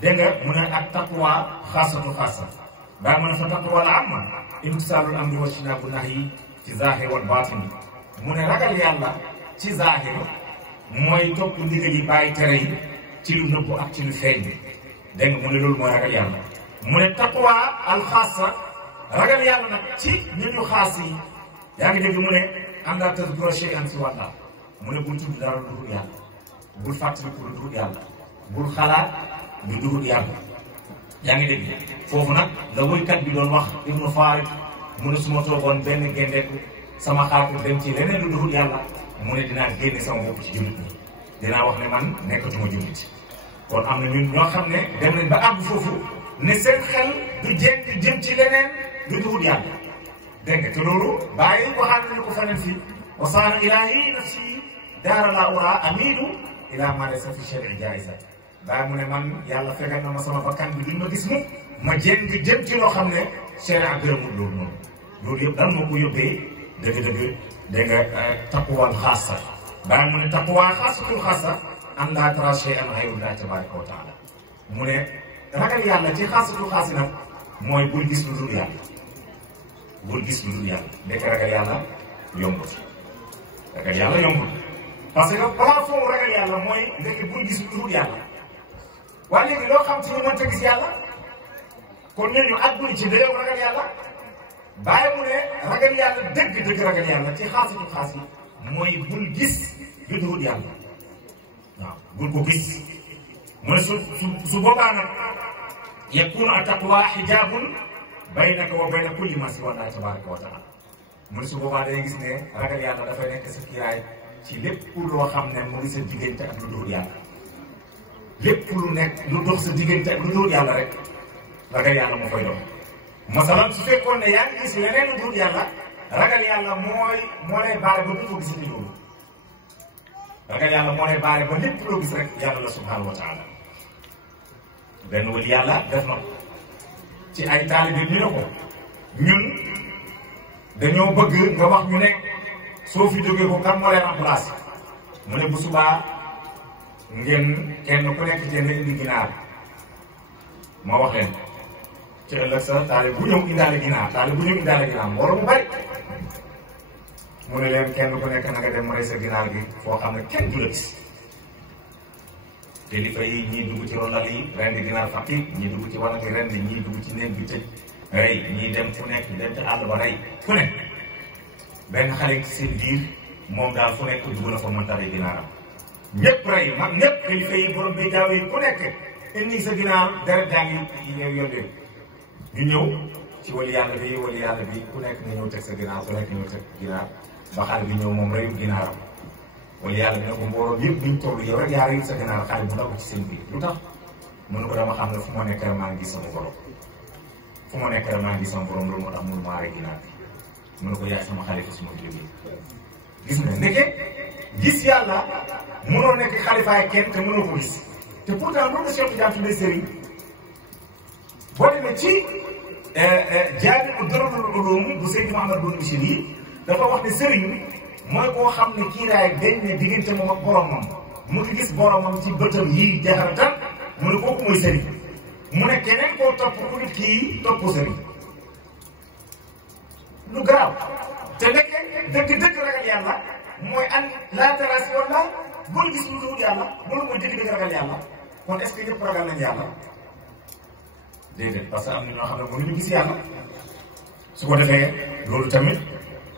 dégg nga mu ne ak taqwa xaasatu xaasa bàyyi mu ne fa taqwa la amma imtisaalul amri wa ijtinaabu nahyi ci zaahir wal baatin mu ne ragal yàlla ci zaahir mooy topp ndigal yi bàyyi tere yi ci lu nëbbu ak ci lu feeñ dégg nga mu ne loolu mooy ragal yàlla mu ne taqwa al xaasa ragal yàlla nag ci ñu xaas yi yaa ngi dégg mu ne am naa tazkura shay'an si wàlla mu ne bul tudd dara lu dul yàlla bul fàttaliku lu dul yàlla bul xalaat lu dul yàlla yaa ngi dégg foofu nag la woykat bi doon wax Ibnu Farid mu ne su ma toogoon benn gendeeku sama xalaat dem ci leneen lu dul yàlla mu ne dinaa génne sama bopp ci jullit ñi dinaa wax ne man nekkatuma jullit kon am na ñun ñoo xam ne dem nañ ba àgg foofu ne seen xel du jëm ci leneen lu dul yàlla dégg nga te loolu bàyyi waxaat nañu ko feneen fii wa saana ilaahi nafsi daara laa ura amidu ila ma laysa fi shari jaisa bàyyi mu ne man yàlla fegal na ma sama bakkan bi duñ ma gis mukk ma jëm ci loo xam ne sharia gërëmul loolu noonu loolu yëpp dan moo ko yóbbee dëgg-dëgg dégg nga taqwal xaasa bàyyi mu ne taqwa xaasatul xaasa an laa tara shay'an ghayrullahi tabaraka wa taala mu ne ragal yàlla ci xaasatul xaasi nag mooy bul gis lu dul yàlla bul gis lu dul yàlla ndekk ragal yàlla yombul ragal yàlla yombul parce que plafond ragal yàlla mooy ndekk bul gis lu dul yàlla waaye léegi loo xam ci ñu mënta gis yàlla kon ñooñu àgguñ ci dayoo ragal yàlla bàyyi mu ne ragal yàlla dëgg ragal yàlla ci xaasatu xaas yi mooy bul gis lu dul yàlla waaw bul ko gis mu ne su boobaa nag yakunu attaqwa xijaabun baynaka wa bayna kulli ma siwa llaahi tabaaraka wa taala mu ne su boobaa day gis ne ragal yàlla dafay nekk sa kiiraay ci lépp loo xam ne mu ngi sa diggante ak lu dul yàlla lépp lu nekk lu dox sa diggante ak lu dul yàlla rek ragal yàlla moo koy dox masalan su fekkoon ne yaa ngi gis leneen lu dul yàlla ragal yàlla moo lay baare ba duutoo gis ni loolu ragal yàlla moo lay baare ba lépp loo gis rek yàlla la subhaanahu wa taala benn wali yàlla def na ci ay taalibe ñu ne ko ñun dañoo bëgg nga wax ñu ne soo fi jógee ko kan moo lay remplacé mu ne bu subaa ngeen kenn ku nekk ci ne indi ginaar ma wax leen ci ëllëg sa taalibe bu ñëw indaale ginaar mbooloo mu bari mu ne leen kenn ku nekk na nga dem rey sa ginaar gi foo xam ne kenn du la gis kilifa yi ñii dugg ci rondal yi rendi ginaar fakki ñii dugg ci wàll gi rendi ñii dugg ci néeg bi tëj rey ñii dem fu nekk dem ci àll ba rey fu nekk benn xale ci seen biir moom daal fu nekk dugg na fa mën taree ginaaram ñëpp rey mag ñëpp kilifa yi borom bi jaaw yi ku nekk indi sa ginaar deret jaa ngi ñëw yónnee ñu ñëw ci wali yàlla bi ku nekk nga ñëw teg sa ginaar ku nekk ñëw teg ginaar ba xale bi ñëw moom reyu ginaaram wala yàlla bi ne ko mbooloo yëpp ñu toll yow rek yaa rey sa ginaar xale bu ndaw ci seen biir lu tax mënu ko dama xam ne fu ma nekk rek maa ngi gis sama borom fu ma nekk rek maa ngi gis sama borom loolu moo tax mënu maa rey ginaar bi mënu ko yaay sama xalifa suma jógee gis nga ndeke gis yàlla mënoo nekk xalifaay kenn te mënoo ko gis te pourtant loolu la Cheikh Tidiane tuddee sëriñ boo demee ci jaami'u Darul Uloom bu Seydi Mouhamed Boun Mouchiri yi dafa wax ne sëriñ mooy koo xam ne kiiraay dañ ne diggante moom ak boromam mu ngi gis boromam ci bëtam yii jaxaratan mu ne kooku mooy sëriñ mu ne keneen koo topp ku nit kii topp sëriñ lu garaaw te dëgg ragal yàlla mooy an laa taraasi wala bul gis lu dul yàlla loolu mooy dëgg ragal yàlla kon est-ce que ñëpp ragal nañ yàlla déedéet parce que am na ñoo xam ne mënuñu gis yàlla su ko defee loolu tamit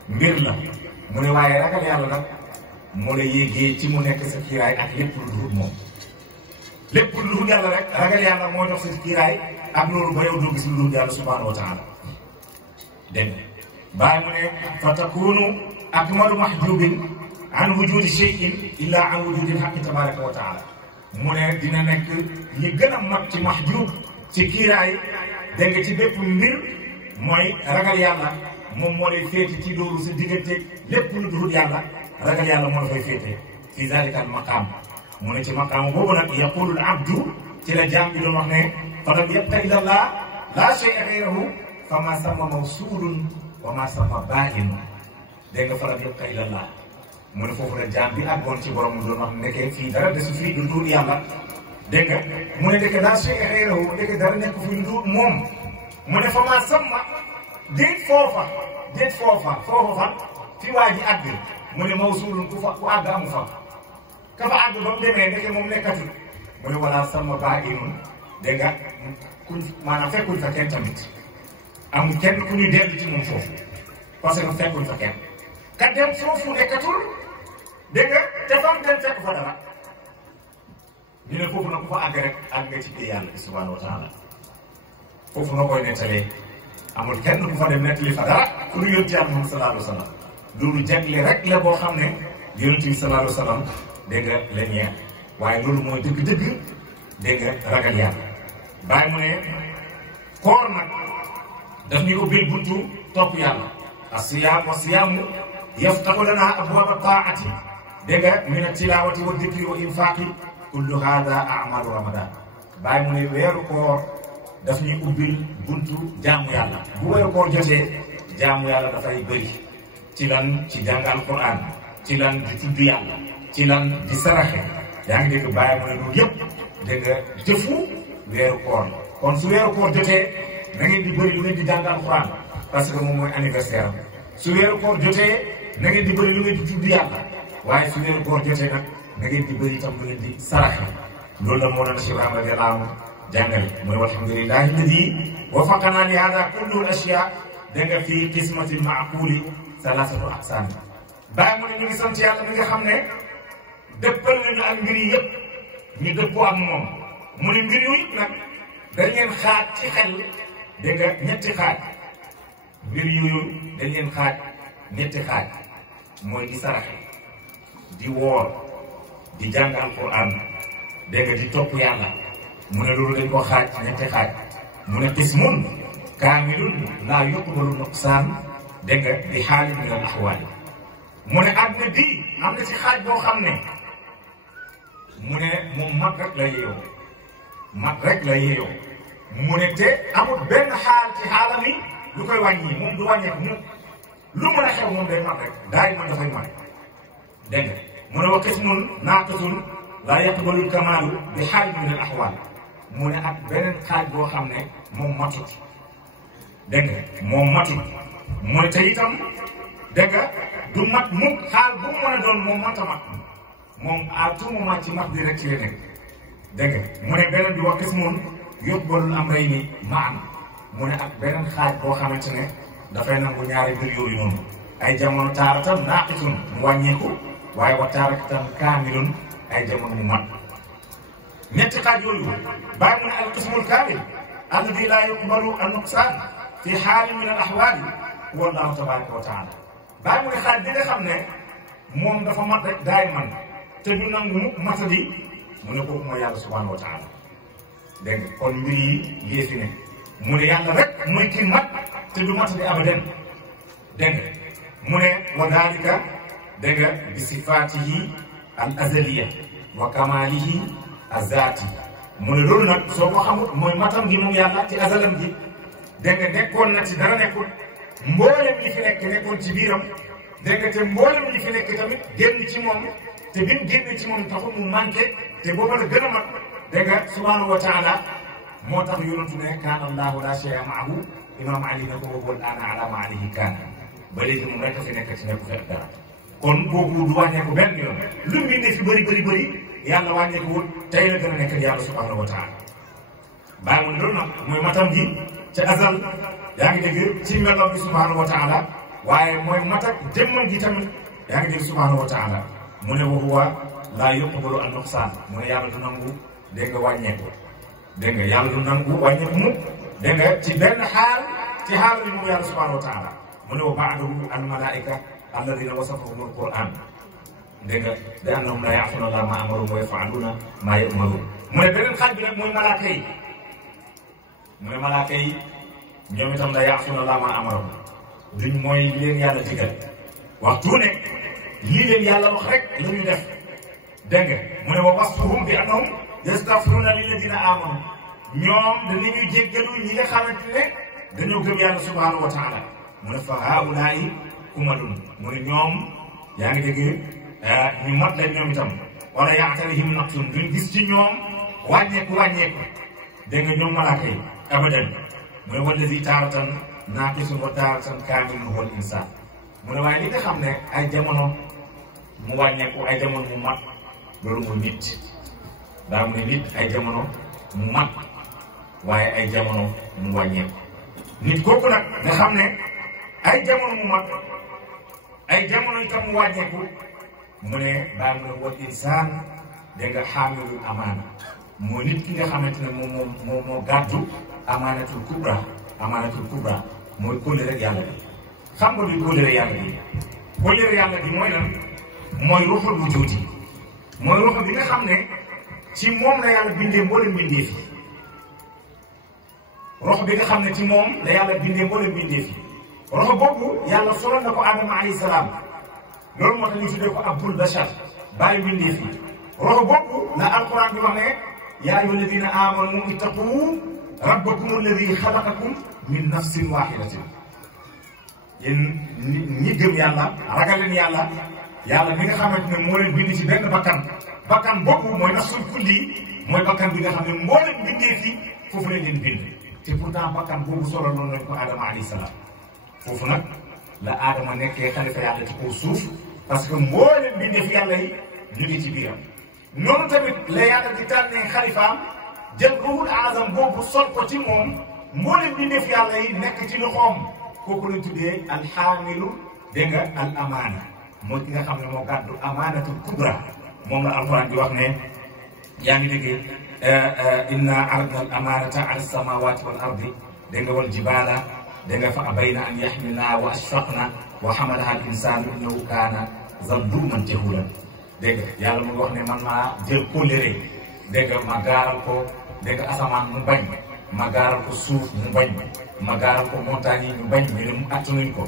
mbir la mu ne waaye ragal yàlla nag moo la yéegee ci mu nekk sa kiiraay ak lépp lu dul moom lépp lu dul yàlla rek ragal yàlla moo dox sa kiiraay ak loolu ba yow doo gis lu dul yàlla subhanahu wa taala dégg nga bàyyi mu ne fa takunu akmalu mahjubin an wujudi shay'in illa an wujudi alhaqi tabaraka wa taala mu ne dina nekk li gën a mat ci mahjub ci kiiraay dégg nga ci bépp mbir mooy ragal yàlla moom moo lay féete ci loolu sa diggante lépp lu dul yàlla ragal yàlla moo la fay féete fi zalika al maqaam mu ne ci maqaam boobu nag yaqulu al abdu ci la jaam bi doon wax ne fa lam yabqa illa allah la shay'a ghayruhu fa ma sama mawsulun wa ma sama baahin dégg nga fa lam yabqa illa allah mu ne foofu la jaam bi àggoon ci borom mu doon wax nekkee fii dara desu fii lu dul yàlla dégg nga mu ne ndeke la shay'a ghayruhu ndeke dara nekk fii lu dul moom mu ne fa ma sama déet foofa fan fi waa ji àgg mu ne mawsuulun ku àgg amu fa ka fa àgg ba mu demee ndeke moom nekkatul mu ne wala sama baaginun dégg nga kuñ maanaam fekkuñ fa kenn tamit amul kenn ku ñuy dellu ci moom foofu parce que fekkuñ fa kenn ka dem foofu nekkatul dégg nga te fam dem fekk fa dara ñu ne foofu nag ku fa àgg rek àgg nga ci biir yàlla subhanahu wa taala foofu nga koy nettalee amul kenn ku fa dem nettali fa dara ku ñu yónni Yàlla Muhammad sallallahu alayhi wa sallam loolu jagle rek la boo xam ne yonent bi sallallahu alayhi wa sallam dégg nga la ñeex waaye loolu mooy dëgg-dëgg dégg nga ragal yàlla bàyyi mu ne koor nag daf ñu ubbil buntu topp yàlla as-siyaam wa siyaamu yaftahu lana abwaaba taa'ati dégg nga min at-tilaawati wa dhikri wa infaaqi kullu haada a'maalu ramadan bàyyi mu ne weeru koor daf ñuy ubbil buntu jaamu yàlla bu weeru koor jotee jaamu yàlla dafay bëri ci lan ci jàng alquran ci lan di tudd yàlla ci lan di saraxe yaa ngi dégg bàyyi mu ne loolu yëpp dégg nga jëfu weeru koor kon su weeru koor jotee na ngeen di bëri lu ngeen di jàng alquran parce que moom mooy anniversaire am su weeru koor jotee na ngeen di bëri lu ngeen di tudd yàlla waaye su weeru koor jotee nag na ngeen di bëri itam lu ngeen di saraxe loolu la moo doon Cheikh Ibrahima radiyallahu anhu jàngale mooy walhamdulillahi alladi wafaqana li hada kullu al ashya dégg nga fii qismati maaquli salasatu aqsam bàyyi mu ne ñu ngi sant yàlla mi nga xam ne dëppal nañu ak mbir yi yëpp ñu dëppoo ak moom mu ne mbir yu nag dañ leen xaaj ci xel dégg nga ñetti xaaj mbir yooyu dañ leen xaaj ñetti xaaj mooy di saraxe di woor di jàng alquran dégg nga di topp yàlla mu ne loolu dañ ko xaaj ñetti xaaj mu ne qismun kaamilun laa yuqbalu nuqsaan dégg nga bi xaalin min al axwaal mu ne àdduna bii am na ci xaaj boo xam ne mu ne moom mag rek la yeeyoo mag rek la yeeyoo mu ne te amul benn xaal ci xaalam yi lu koy wàññi moom du wàññeeku mu lu mën a xew moom day mag rek daay man dafay mag dégg nga mu ne wa qismun naaqisun laa yaqbalu kamaalu bi xaalin min al axwaal mu ne ak beneen xaaj boo xam ne moom matut dégg nga moom matut mu ne te itam dégg nga du mat mukk xaal bu mu mën a doon moom mata mat moom à tout moment ci mat bi rek ci la nekk dégg nga mu ne beneen bi wax qismun yuqbalul amrayni ma'an mu ne ak beneen xaaj boo xamante ne dafay nangu ñaari mbir yooyu noonu ay jamono taaratan naaqisun mu wàññeeku waaye wa taaratan kaamilun ay jamono mu mat ñetti xaaj yooyu bàyyi mu ne al qismul kaamil alladi laa yuqbalu an nuqsaan fi xaalin min al axwaali huwa allahu tabaraka wa taala bàyyi mu ne xaaj bi nga xam ne moom dafa mat rek daay man te du nangu matadi mu ne kooku mooy yàlla subhanahu wa taala dégg nga kon mbir yi yée fi ne mu ne yàlla rek mooy kii mat te du matadi abadan dégg nga mu ne wa dalika dégg nga bi sifaatihi al azaliya wa kamaalihi azati mu ne loolu nag soo ko xamut mooy matam gi moom yàlla ci azalam gi dégg nga nekkoon na ci dara nekkul mboolem li fi nekk nekkoon ci biiram dégg nga te mboolem li fi nekk tamit génn ci moom te bi mu génn ci moom taxul mu manqué te booba la gën a mat dégg nga subhanahu wa taala moo tax yonentu ne kaana allahu la shay'a ma'ahu imam ali ne ko wal ana ala ma alayhi kaana ba léegi moom rek a fi nekk ci nekku fekk dara kon boobu du wàññeeku benn yoon lu mu ne fi bëri yàlla wàññeeku wut tey la gën a nekk yàlla subhanahu wa taala bàyyi woon loolu nag mooy matam gi ca azal yaa ngi dégg ci meloom bi subhanahu wa taala waaye mooy matak jëmmam gi tamit yaa ngi dégg subhanahu wa taala mu ne wa huwa laa yuqbalu an nuqsaan mu ne yàlla du nangu dégg nga wàññeeku dégg nga yàlla du nangu wàññeeku mu dégg nga ci benn xaal ci xaal bi mu yàlla subhanahu wa taala mu ne wa baadahu al malaika alladina wasafahum al quran dégg nga da annahum la yaasuna allah ma amaru wa yafaluna ma yumaru mu ne beneen xaaj bi nag mooy malaaka yi mu ne malaaka yi ñoom itam la yaasuna allah ma amaru duñ mooy leen yàlla digal waxtu ne lii leen yàlla wax rek la ñu def dégg nga mu ne wa wasfuhum bi annahum yastaghfiruna lilladina amanu ñoom dañuy jéggalu ñi nga xamante ne dañoo gëm yàlla subhanahu wa taala mu ne fa haulaay kumadun mu ne ñoom yaa ngi dégg ñu mat leen ñoom itam wala ya'tarihim naqsun duñ gis ci ñoom wàññeeku dégg nga ñoom malaaka yi abadan mu ne wallazi taaratan naaqisun wa taaratan kaamilun huwa al-insaan mu ne waaye li nga xam ne ay jamono mu wàññeeku ay jamono mu mat loolu mooy nit daa mu ne nit ay jamono mu mat waaye ay jamono mu wàññeeku nit kooku nag nga xam ne ay jamono mu mat ay jamono itam mu wàññeeku mu ne daa mu ne wal insaan da nga xaamilul amaana mooy nit ki nga xamante ne moom moo gàddu amaanatul kubra mooy kóllëre yàlla bi xam nga bi kóllëre yàlla bi mooy lan mooy ruuxul wujuudi mooy ruux bi nga xam ne ci moom la yàlla bindee mboolem bindee fi ruux bi nga xam ne ci moom la yàlla bindee mboolem bindee fi ruux boobu yàlla solal na ko Adama alayhi salaam loolu moo tax ñu tuddee ko abdul bashar bàyyi bindee fi ruux boobu la alquran bi wax ne yaa ayyuha alladina amanu ittaqu rabbakum alladi xalaqakum min nafsin wahidatin yéen ñi gëm yàlla ragal leen yàlla mi nga xamante ne moo leen bind ci benn bakkan boobu mooy nafsul kulli mooy bakkan bi nga xam ne moo leen bindee fi foofu lañ leen bind te pourtant bakkan boobu solo loolu lañ ko Adama alayhi salaam foofu nag la Adama nekkee xalifa yàlla ci kaw suuf parce que moo leen bindee fi yàlla yi ñu ngi ci biiram noonu tamit la yàlla di tànnee xalifaam jël ruhul azam boobu sol ko ci moom moo leen bindee fi yàlla yi nekk ci loxoom kooku lañ tuddee alxaamilu dégg nga al amaana mooy ki nga xam ne moo gàddu amaanatul kubra moom la alquran di wax ne yaa ngi dégg inna aradna al amaanata ala samawati wal ardi dégg nga wal jibala dégg nga fa abayna an yaxmilnaha wa ashfaqna wa xamalaha al insanu innahu kaana zaluman jahulan dégg nga yàlla mu wax ne man maa jël kóllëre dégg nga ma gaaral ko dégg nga asamaan mu bañ ma gaaral ko suuf mu bañ ma gaaral ko montagne yi ñu bañ ñu ne mu attanuñ ko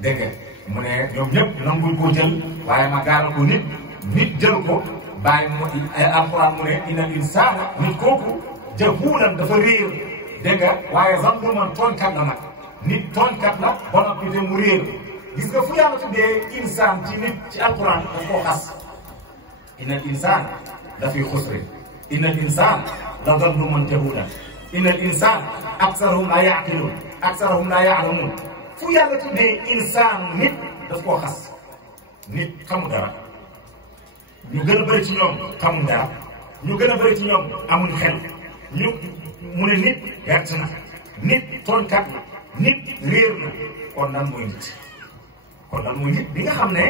dégg nga mu ne ñoom ñëpp nanguñ koo jël waaye ma gaaral ko nit jël ko bàyyi mu alxuraan mu ne innal insaana nit kooku jahuulan dafa réer dégg nga waaye zaluman tooñkat la nag nit tooñkat la ba noppi te mu réer gis nga fu yàlla tuddee insaan ci nit ci alxuraan daf koo xas innal insaan dafay xusri innal insaan la zaluman jahuulan innal insaan aksarahum laa yaqiluun aksarahum laa yaalamuun fu yàlla tuddee insaan nit daf koo xas nit xamu dara ñu gën a bëri ci ñoom xamuñ dara ñu gën a bëri ci ñoom amuñ xel mu ne nit gàtt na nit tooñkat na nit réer na kon lan mooy nit bi nga xam ne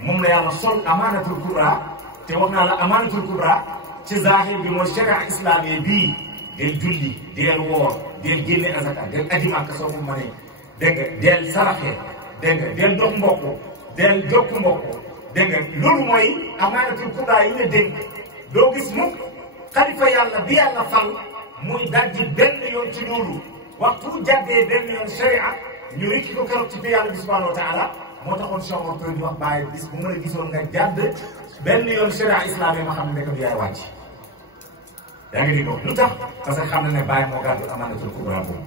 moom la yàlla sol amaanatul kubra te wax naa la amaanatul kubra ci zahir bi mooy sharia islamiyya bii del julli del woor del génne azaka del aji Makka soo ko mënee dégg nga del saraxe dégg nga del dox mbokk del jokk mbokk dégg nga loolu mooy amaanatul kubra yi ne dénk doo gis mukk xalifa yàlla bi yàlla fal muy dajji benn yoon ci loolu waxtu jàddee benn yoon sharia ñu rikki ko keroog ci bi yàlla bi subhanahu wa taala moo taxoon Cheikh Omar di wax bàyyi bis bu mën a gisoon nga jàdd benn yoon sharia islam yi ma xam ne nekk yaay wàcc yaa ngi dégg lu tax parce que xam na ne bàyyi moo gàddu amaanatul kubra boobu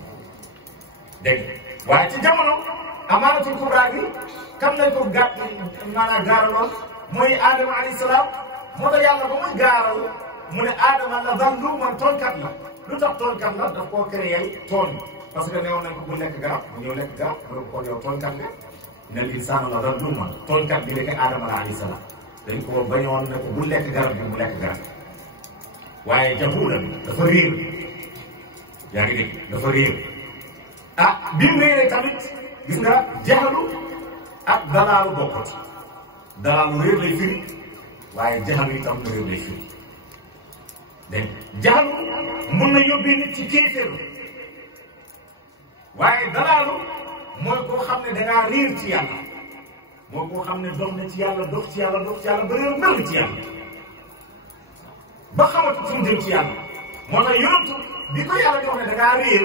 dégg waaye ci jamono amaanatul kubra gi kam lañ ko maanaam gaaraloon mooy Adama alayhi salaam moo tax yàlla ba muy gaaral mu ne Adama la zaluuman tooñkat la lu tax tooñkat la daf koo créé tooñ parce que newoon nañ ko bu lekk garab mu ñëw lekk garab mu ne ko kon yow tooñkat nga nel insaana la zaluuman tooñkat bi nekk Adama alayhi salaam dañ ko bañoon ne ko bu lekk garab bi mu lekk garab waaye jahuulan dafa réer yaa ngi dégg dafa réer ah bi mu réeree tamit gis nga jaxalu ak dalaalu bokkut dalaalu réer lay firi waaye jaxalu itam réer lay firi dégg jaxalu mun na yóbbee nit ci kéeféer waaye dalaalu mooy koo xam ne dangaa réer ci yàlla mooy koo xam ne dox na ci yàlla dox ci yàlla dox ci yàlla ba réer mel ci yàlla ba xamatu fu mu jëm ci yàlla moo tax yonent bi ko yàlla di wax ne dangaa réer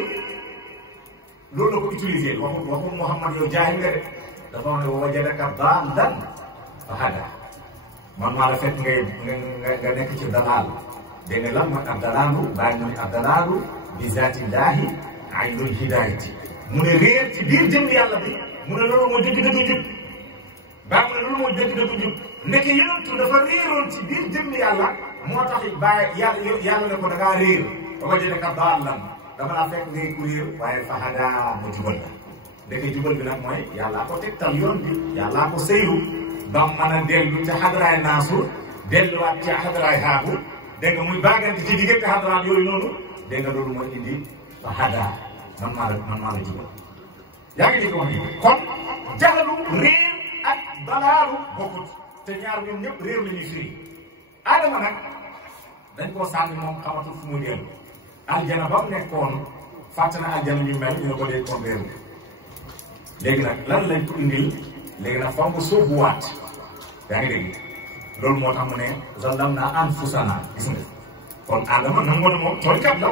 loolu la ko utilisé waxul Muhammad yow jaahil nga de dafa wax ne wa wajadaka daallan fa hadaa man maa la fekk nga nekk ci dalaal dégg nga lan mooy ab dalaalu bàyyi mu ne ab dalaalu bi zaatillaahi aynul hidaayati mu ne réer ci biir jëm yàlla bi mu ne loolu mooy dëgg-dëgg njub baa mu ne loolu mooy dëgg-dëgg njub ndeke yonent dafa réeroon ci biir jëm yàlla moo tax it bàyyi yàlla ne ko da ngaa réer ba wajadaka daallan dama laa fekk ngay ku réer waaye fa hadaa mu jubal la ndeke jubal bi nag mooy yàllaa ko tegtal yoon bi yàllaa ko sëyru ba mën a dellu ca xadaraay naasur delluwaat ca xadaraay xaabu dégg nga muy baagante ci diggante xadaraat yooyu noonu dégg nga loolu mooy indi fa hadaa man maa la jubal yaa ngi dégg wax ni kon jaxalu réer ak dalaalu bokkut te ñaar ñoom ñëpp réer la ñuy firi Adama nag dañ koo sànni moom xamatul fu muy dellu aljana ba mu nekkoon fàtte na aljana ñu mel ñoo ko dee kon réeru léegi nag lan lañ ko indil léegi nag fa nga sóobuwaat yaa ngi dégg loolu moo tax mu ne zalamna anfusana gis nga kon Adama nangu na moom tooñkat la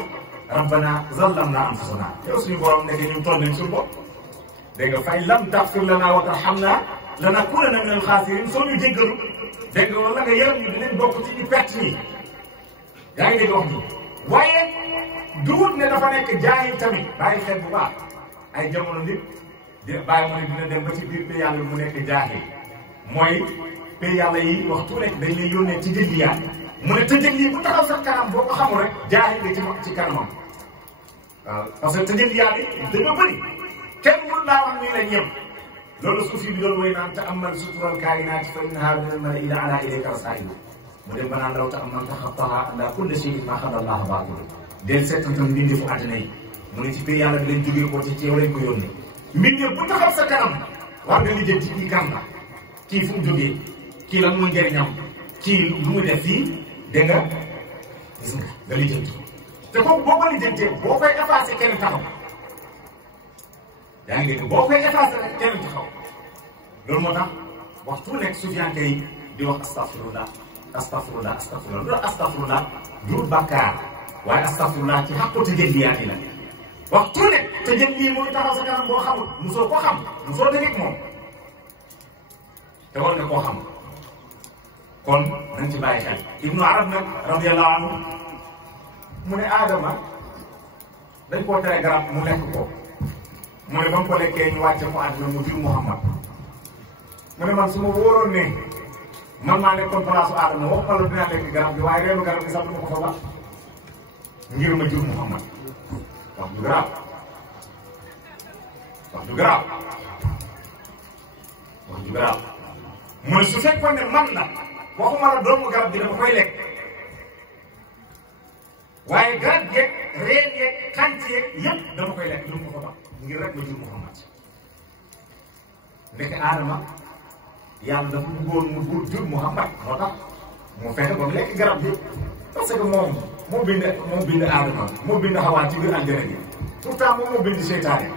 rabbana zalamna anfusana yow suñu borom nekk ñun tooñ nañ suñu bopp dégg nga fay lam taxfir lana wa tarhamna lanakunanna minal xaasiriin soo ñu jéggalu dégg nga wala nga yërëm ñu dinañ bokk ci ñu perte ñi yaa ngi dégg wax ni waaye duut ne dafa nekk jaahil tamit bàyyi xel bu baax ay jamono nit di bàyyi mu ne dina dem ba ci biir pay yàlla mu nekk jaahil mooy pay yàlla yi waxtu nekk dañ lay yónnee ci jëggiyaat mu ne tëjëg yi bu taxaw sa kanam boo ko xamul rek jaahil nga ci kanamam waaw parce que tëjëgiyaat yi dañoo bëri kenn mën laa wax nii la ñëpp loolu suuf yi di doon woy naan te amal sutural kaayinaati fa innahaa minal malaa'i alaa ilayka rasaa'ilu mu dem ba naan law te amal taxattahaa ala kulli shay'in maa xalaa Allaahu baatilu del seetantal mbindeefu àddina yi mu ne ci biir yàlla bi lañ jógee ko ci ceew lañ ko yónnee mbindeef bu taxaw sa kanam war nga lijjanti kii kan la kii fu mu jógee kii lan mooy njëriñam kii lu muy def fii dégg nga gis nga lijjanti te kooku boo ko lijjantee boo koy effacé kenn taxaw yaa ngi dégg boo koy effacé rek kenn taxaw loolu moo tax waxtu nekk sufiyanke yi di wax astafirullah astafirullah astafirullah lu astafirullah du bàkkaar waaye astafirullah ci xaqu tëjëliyaat yi la waxtu nekk tëjëli yi muy taxaw sa kanam boo xamul musoo ko xam musoo dégg moom te war nga koo xam kon nañ ci bàyyi xel Ibnu Arab nag radiyallahu anhu mu ne Adama dañ koo tere garab mu lekk ko mu ne ba mu ko lekkee ñu wàcce ko àddina mu jur Muhammad mu ne man su ma wóoroon ne man maa nekkoon place Adama wax ma la dinaa lekk garab bi waaye reenu garab bi sax du ma ko fa wax ngir ma jur Muhammad wax du garaaw wax du garaaw wax du garaaw mu ne su fekkoon ne man la waxuma la doomu garab bi dama koy lekk waaye garab yeeg reen yeeg xànc yeeg yëpp dama koy lekk du ma ko fa wax ngir rek ma jur Muhammad ndeke Adama yàlla dafa bëggoon mu jur Muhammad moo tax mu fexe ba mu lekk garab bi parce que moom moo bind Adama moo bind Xawaa ci biir aljana bi pourtant moom moo bind seytaane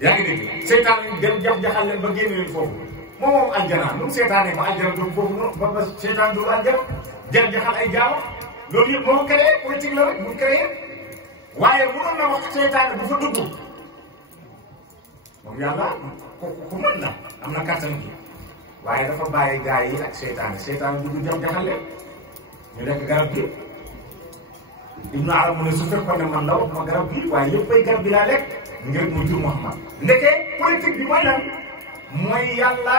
yaa ngi dégg seytaane yi dem jax-jaxal leen ba génn leen foofu moom aljana lu mu seytaane ba aljana doon foofu noonu ba seytaane du aljana jax-jaxal ay jaama loolu yëpp moo ko créé politique la rek mu créé waaye mënoon na wax seytaane bu fa dugg moom yàlla ku mën na am na kàttan gi waaye dafa bàyyi gaa yi ak seytaane bu du jax-jaxal leen ñu lekk garab gi Ibnu Arab mu ne su fekkoon ne man la wax ma garab gi waaye yëpp ay garab gi laa lekk ngir mu jur Muhammad ndeke politique bi mooy lan mooy yàlla